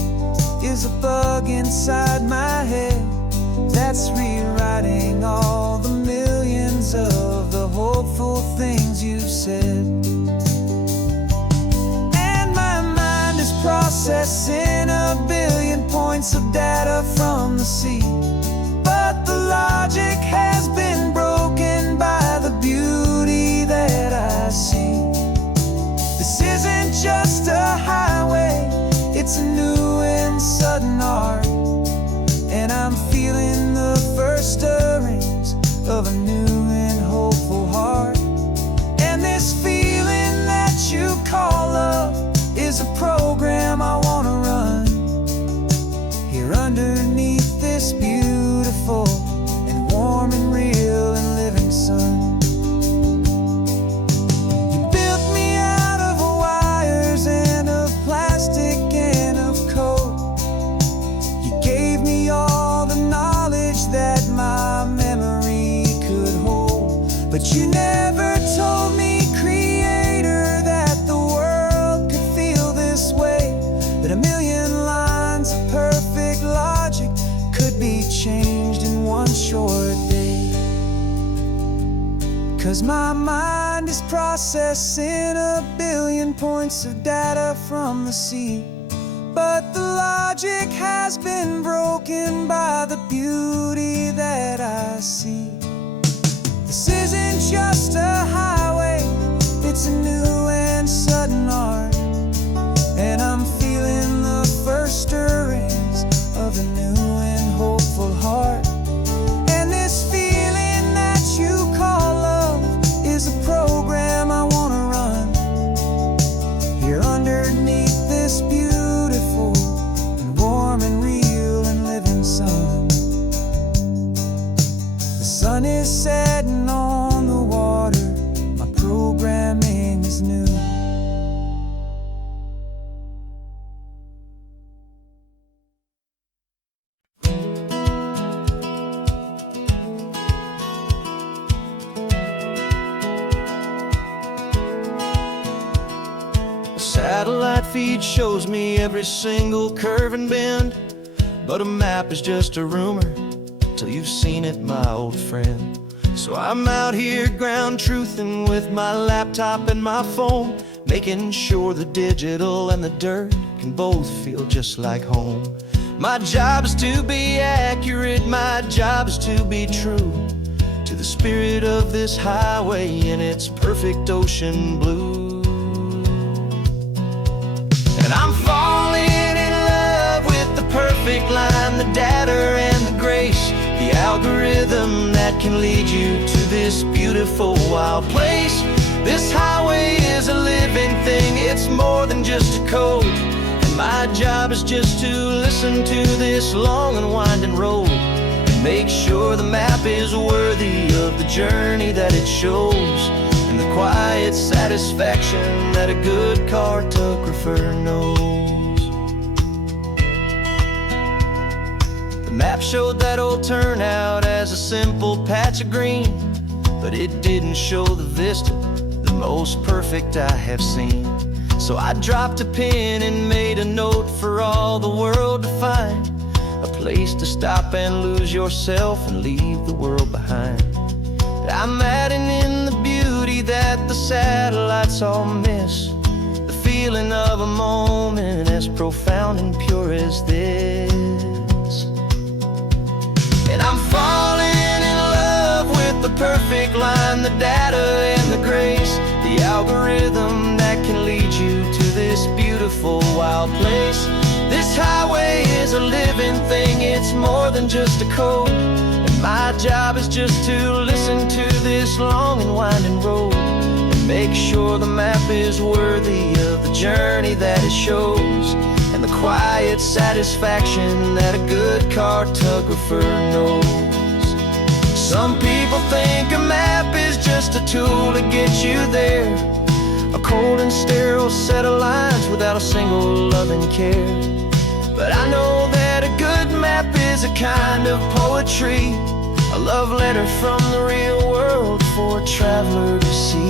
is a bug inside my head that's rewriting all the millions of the hopeful things you've said. And my mind is processing a billion points of data from the sea, but the logic has been broken by the beauty that I see. This isn't just a highway, it's a new and sudden art, and I'm feeling the first stirrings of a new and hopeful heart. And this feeling that you call love is a program I wanna run here underneath this beautiful and warm and real and living sun. You built me out of wires and of plastic and of code. You gave me all the knowledge that my memory could hold, but you never told me, creator, that the world could feel this way, that a million lines of perfect logic could be changed in one short day. 'Cause my mind is processing a billion points of data from the sea, but the logic has been broken by the beauty that I see. This isn't just a highway, it's a new and sudden art, and I'm feeling the first stirrings of a new and hopeful heart. And this feeling that you call love is a program I wanna run here underneath this beautiful and warm and real and living sun. The sun is setting on the water, my programming is new. Satellite feed shows me every single curve and bend, but a map is just a rumor till you've seen it, my old friend. So I'm out here ground truthing with my laptop and my phone, making sure the digital and the dirt can both feel just like home. My job is to be accurate, my job is to be true to the spirit of this highway in its perfect ocean blue. And I'm falling in love with the perfect line, the data and the grace, the algorithm that can lead you to this beautiful wild place. This highway is a living thing, it's more than just a code, and my job is just to listen to this long and winding road and make sure the map is worthy of the journey that it shows, and the quiet satisfaction that a good cartographer knows. The map showed that old turnout as a simple patch of green, but it didn't show the vista, the most perfect I have seen. So I dropped a pin and made a note for all the world to find, a place to stop and lose yourself and leave the world behind. I'm adding in the beauty that the satellites all miss, the feeling of a moment as profound and pure as this. And I'm falling in love with the perfect line, the data and the grace, the algorithm that can lead you to this beautiful wild place. This highway is a living thing, it's more than just a code, and my job is just to listen to this long and winding road and make sure the map is worthy of the journey that it shows, and the quiet satisfaction that a good cartographer knows. Some people think a map is just a tool to get you there, a cold and sterile set of lines without a single loving care. But I know that a good map is a kind of poetry, a love letter from the real world for a traveler to see.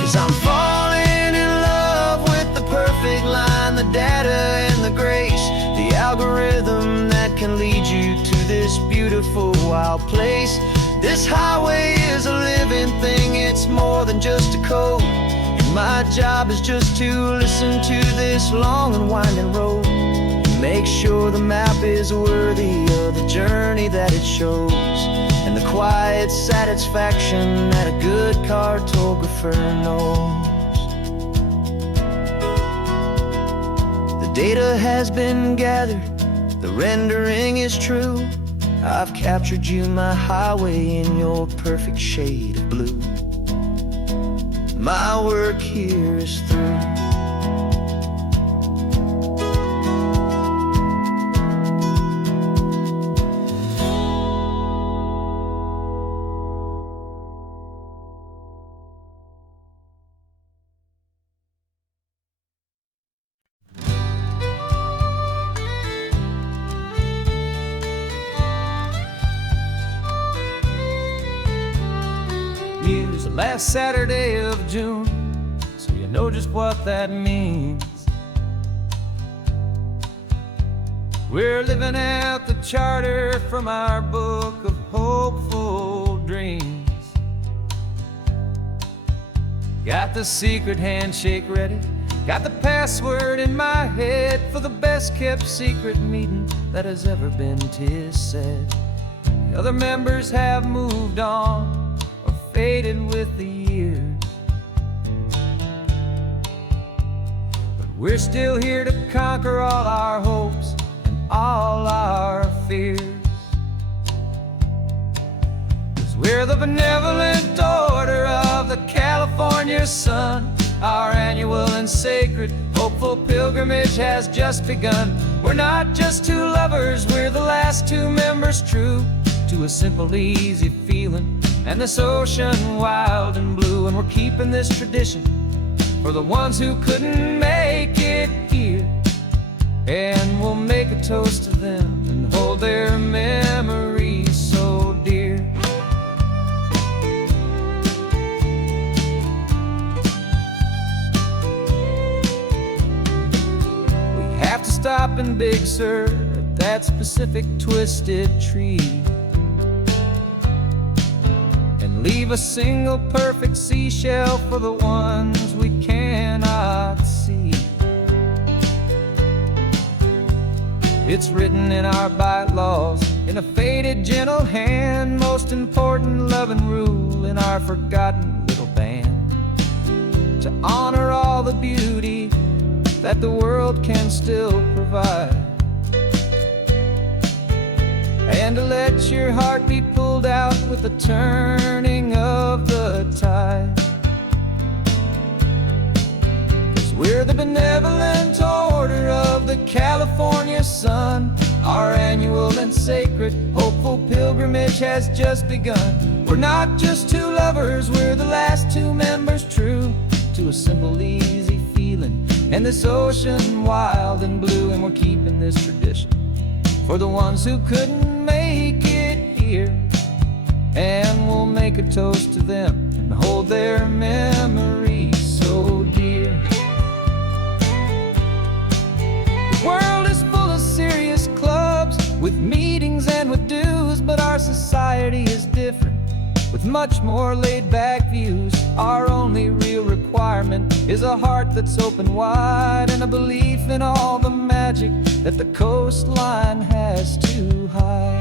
'Cause I'm falling in love with the perfect line, the data and the grace, the algorithm that can lead you to this beautiful wild place. This highway is a living thing, it's more than just a code, and my job is just to listen to this long and winding road and make sure the map is worthy of the journey that it shows, and the quiet satisfaction that a good cartographer knows. The data has been gathered, the rendering is true. I've captured you, my highway, in your perfect shade of blue. My work here is through. last Saturday of June, so you know just what that means. We're living out the charter from our book of hopeful dreams. Got the secret handshake ready, got the password in my head for the best kept secret meeting that has ever been, 'tis said. The other members have moved on or faded with the years, but we're still here to conquer all our hopes and all our fears. 'Cause we're the benevolent order of the California sun. Our annual and sacred hopeful pilgrimage has just begun. We're not just two lovers, we're the last two members true to a simple, easy feeling and this ocean wild and blue. And we're keeping this tradition for the ones who couldn't make it here, and we'll make a toast to them and hold their memories so dear. We have to stop in Big Sur at that specific twisted tree and leave a single perfect seashell for the ones we cannot see. It's written in our bylaws in a faded gentle hand, most important loving rule in our forgotten little band, to honor all the beauty that the world can still provide, and to let your heart be pulled out with the turning of the tide. 'Cause we're the benevolent order of the California sun. Our annual and sacred hopeful pilgrimage has just begun. We're not just two lovers, we're the last two members true to a simple, easy feeling and this ocean wild and blue. And we're keeping this tradition for the ones who couldn't make it here, and we'll make a toast to them and hold their memories so dear. The world is full of serious clubs with meetings and with dues, but our society is different with much more laid-back views. Our only real requirement is a heart that's open wide and a belief in all the magic that the coastline has to hide.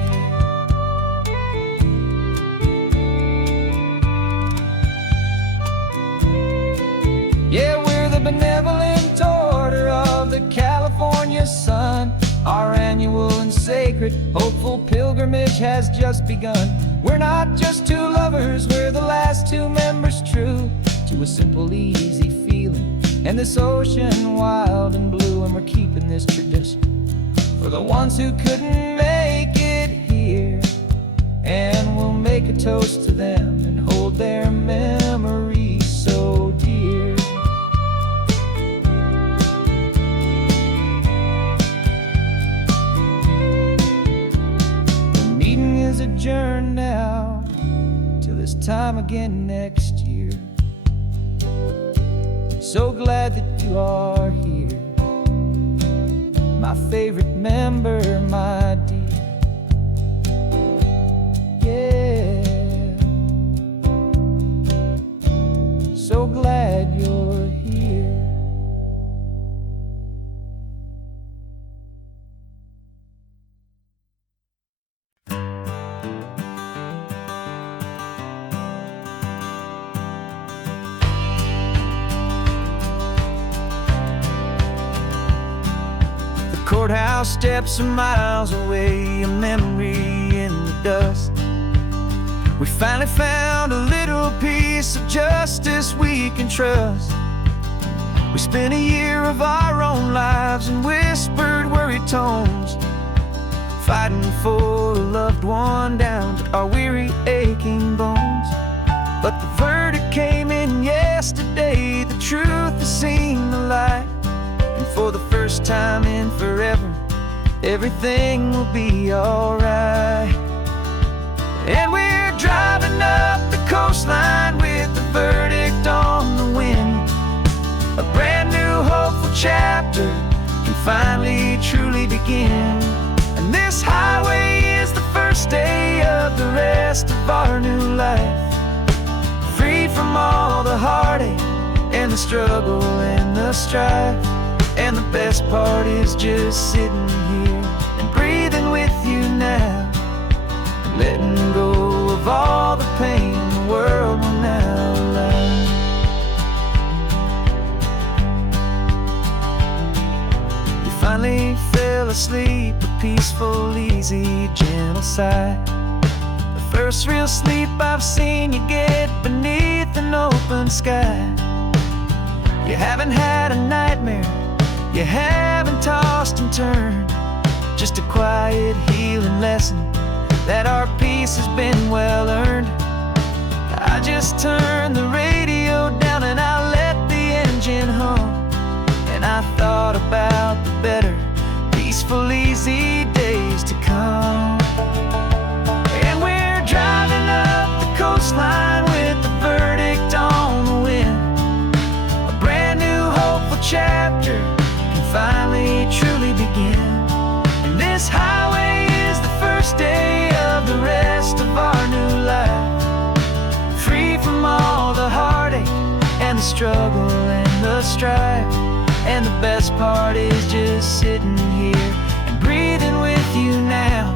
Yeah, we're the benevolent order of the California sun. Our annual and sacred hopeful pilgrimage has just begun. We're not just two lovers, we're the last two members true to a simple, easy feeling and this ocean wild and blue. And we're keeping this tradition for the ones who couldn't make it here, and we'll make a toast to them and hold their memories so dear. The meeting is adjourned now till this time again next year. So glad that you are here, my favorite member, my dear. Yeah, so glad you're here. Courthouse steps are miles away, a memory in the dust. We finally found a little piece of justice we can trust. We spent a year of our own lives in whispered, worried tones, fighting for a loved one down to our weary, aching bones. But the verdict came in yesterday, the truth has seen the light. And for the first time in forever, everything will be alright. And we're driving up the coastline with the verdict on the wind. A brand new hopeful chapter can finally truly begin. And this highway is the first day of the rest of our new life. Freed from all the heartache and the struggle and the strife. And the best part is just sitting here and breathing with you now, letting go of all the pain the world will now allow. You finally fell asleep, a peaceful, easy, gentle sigh. The first real sleep I've seen you get beneath an open sky. You haven't had a nightmare, you haven't tossed and turned, just a quiet healing lesson that our peace has been well earned. I just turned the radio down and I let the engine hum, and I thought about the better, peaceful, easy days to come. And we're driving up the coastline with the verdict on the wind. A brand new hopeful chapter can finally truly begin. And this highway is the first day of the rest of our new life. Free from all the heartache and the struggle and the strife. And the best part is just sitting here and breathing with you now,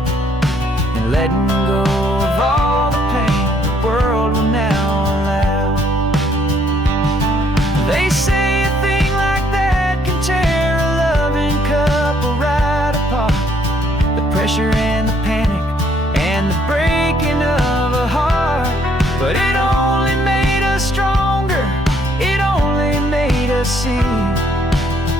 and letting go of all the pain the world will now allow. They say a thing like that can tear a loving couple right apart. The pressure and the panic and the breaking of a heart. But it only made us stronger, it only made us see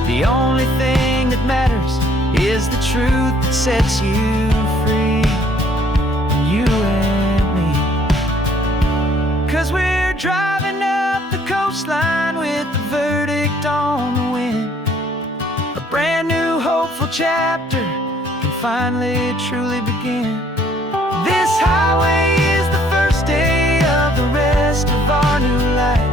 the only thing that matters is the truth that sets you free, you and me. 'Cause we're driving up the coastline with the verdict on the wind. A brand new hopeful chapter can finally truly begin. This highway is the first day of the rest of our new life.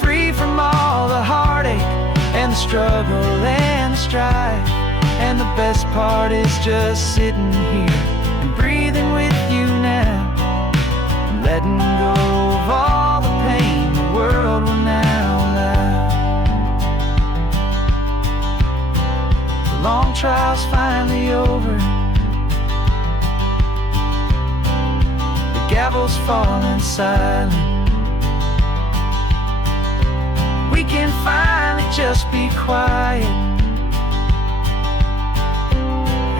Free from all the heartache and the struggle and the strife. And the best part is just sitting here and breathing with you now, and letting go of all the pain the world will now allow. The long trial's finally over, the gavel's falling silent. We can finally just be quiet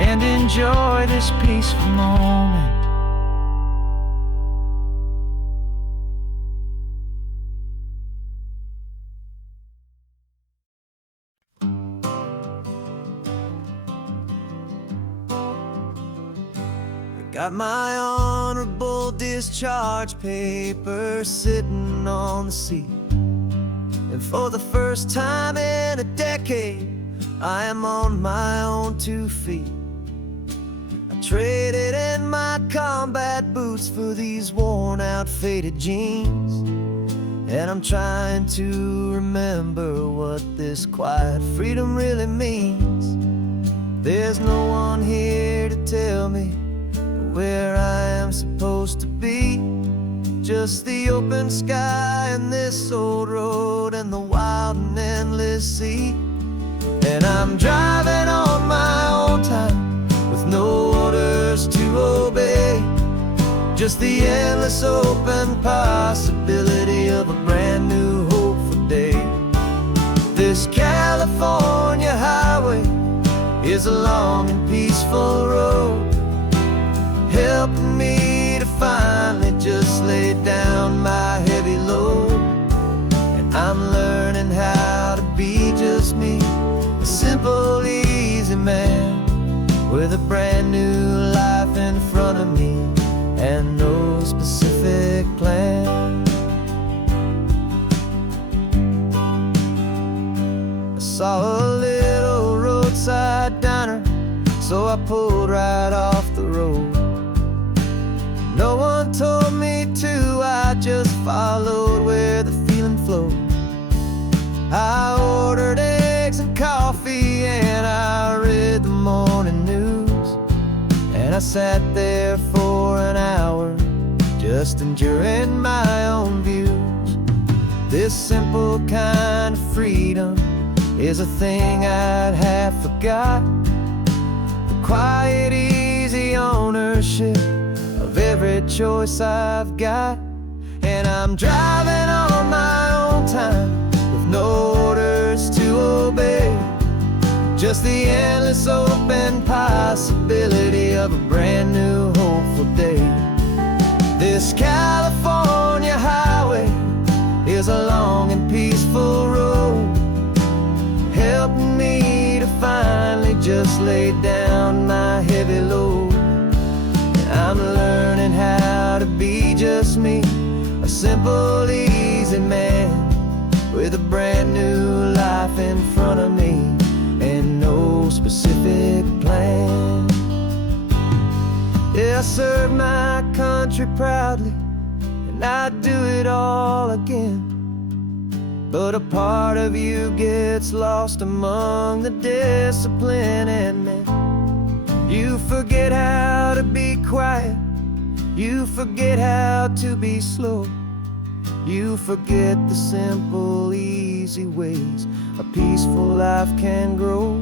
and enjoy this peaceful moment. I got my honorable discharge paper sitting on the seat. And for the first time in a decade, I am on my own 2 feet. I traded in my combat boots for these worn out, faded jeans. And I'm trying to remember what this quiet freedom really means. There's no one here to tell me where I am supposed to be. Just the open sky and this old road and the wild and endless sea. And I'm driving on my own time with no orders to obey. Just the endless open possibility of a brand new hopeful day. This California highway is a long and peaceful road, helping me to finally just lay down my heavy load. And I'm learning how to be just me, a simple, easy man with a brand new life in front of me and no specific plan. I saw a little roadside diner, so I pulled right off the road. No one told me to, I just followed where the feeling flowed. I ordered eggs and coffee and I read the morning news. And I sat there for an hour, just enduring my own views. This simple kind of freedom is a thing I'd have forgot. The quiet, easy ownership of every choice I've got. And I'm driving on my own time with no orders to obey, just the endless open possibility of a brand new hopeful day. This California highway is a long and peaceful road, helping me to finally just lay down my heavy load. And I'm learning how to be just me, a simple, easy man with a brand new life in front of me and no specific plan. Yeah, I serve my country proudly and I'd do it all again. But a part of you gets lost among the discipline and men. You forget how to be quiet, you forget how to be slow, you forget the simple, easy ways a peaceful life can grow.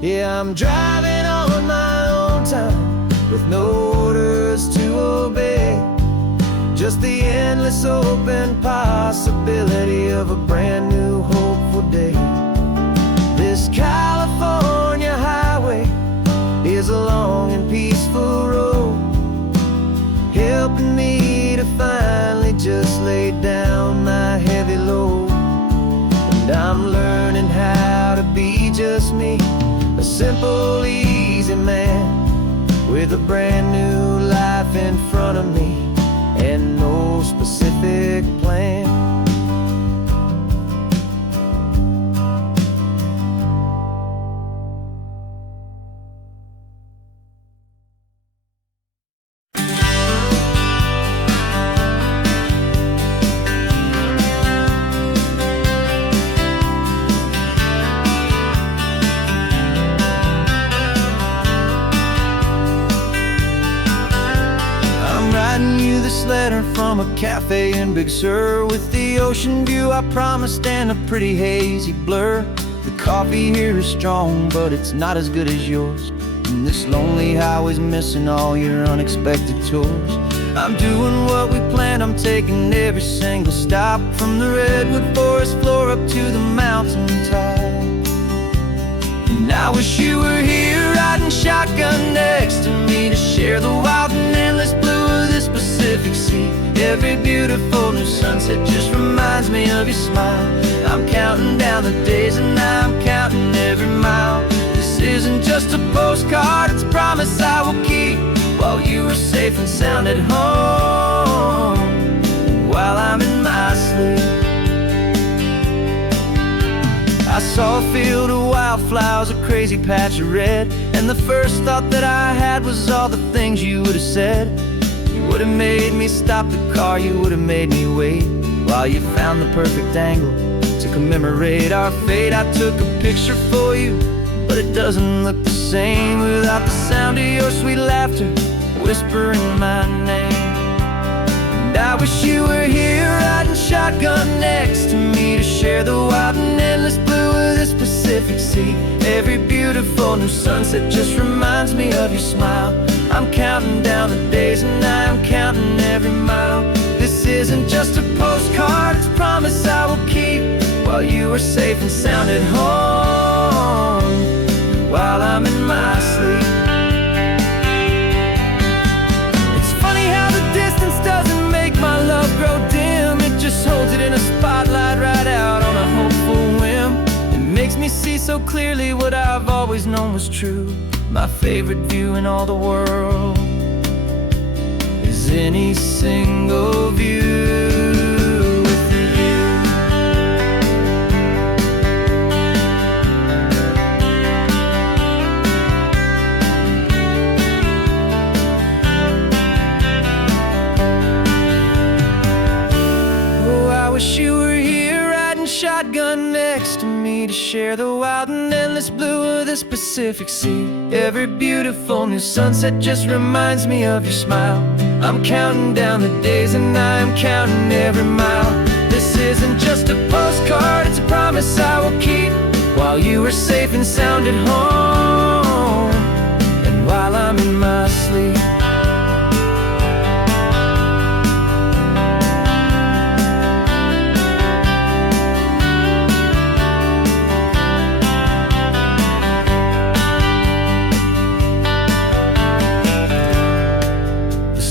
Yeah, I'm driving on my own time with no orders to obey, just the endless open possibility of a brand new hopeful day. This California highway is a long and peaceful road, helping me to finally just lay down my heavy load. And I'm learning how to be just me, a simple, easy man with a brand new life in front of me and no specific plan. Letter from a cafe in Big Sur with the ocean view I promised and a pretty hazy blur. The coffee here is strong, but it's not as good as yours, and this lonely highway's missing all your unexpected tours. I'm doing what we planned, I'm taking every single stop, from the redwood forest floor up to the mountain top. And I wish you were here riding shotgun next to me to share the wild and endless blue of this Pacific Sea. Every beautiful new sunset just reminds me of your smile. I'm counting down the days and I'm counting every mile. This isn't just a postcard, it's a promise I will keep, while you are safe and sound at home, while I'm in my sleep. I saw a field of wildflowers, a crazy patch of red, and the first thought that I had was all the things you would have said. You would have made me stop the car, you would have made me wait, while you found the perfect angle to commemorate our fate. I took a picture for you, but it doesn't look the same without the sound of your sweet laughter whispering my name. And I wish you were here riding shotgun next to me to share the wild and endless blue of this Pacific Sea. Every beautiful new sunset just reminds me of your smile. I'm counting down the days and I'm counting every mile. This isn't just a postcard, it's a promise I will keep, while you are safe and sound at home, while I'm in my sleep. It's funny how the distance doesn't make my love grow dim, it just holds it in a spotlight right out on a hopeful whim. It makes me see so clearly what I've always known was true. My favorite view in all the world is any single view with you. share the wild and endless blue of this Pacific Sea. Every beautiful new sunset just reminds me of your smile. I'm counting down the days and I'm counting every mile. This isn't just a postcard, it's a promise I will keep, while you are safe and sound at home, and while I'm in my sleep.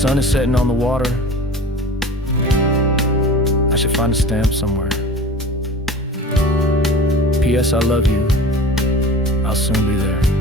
The sun is setting on the water. I should find a stamp somewhere. P.S. I love you. I'll soon be there.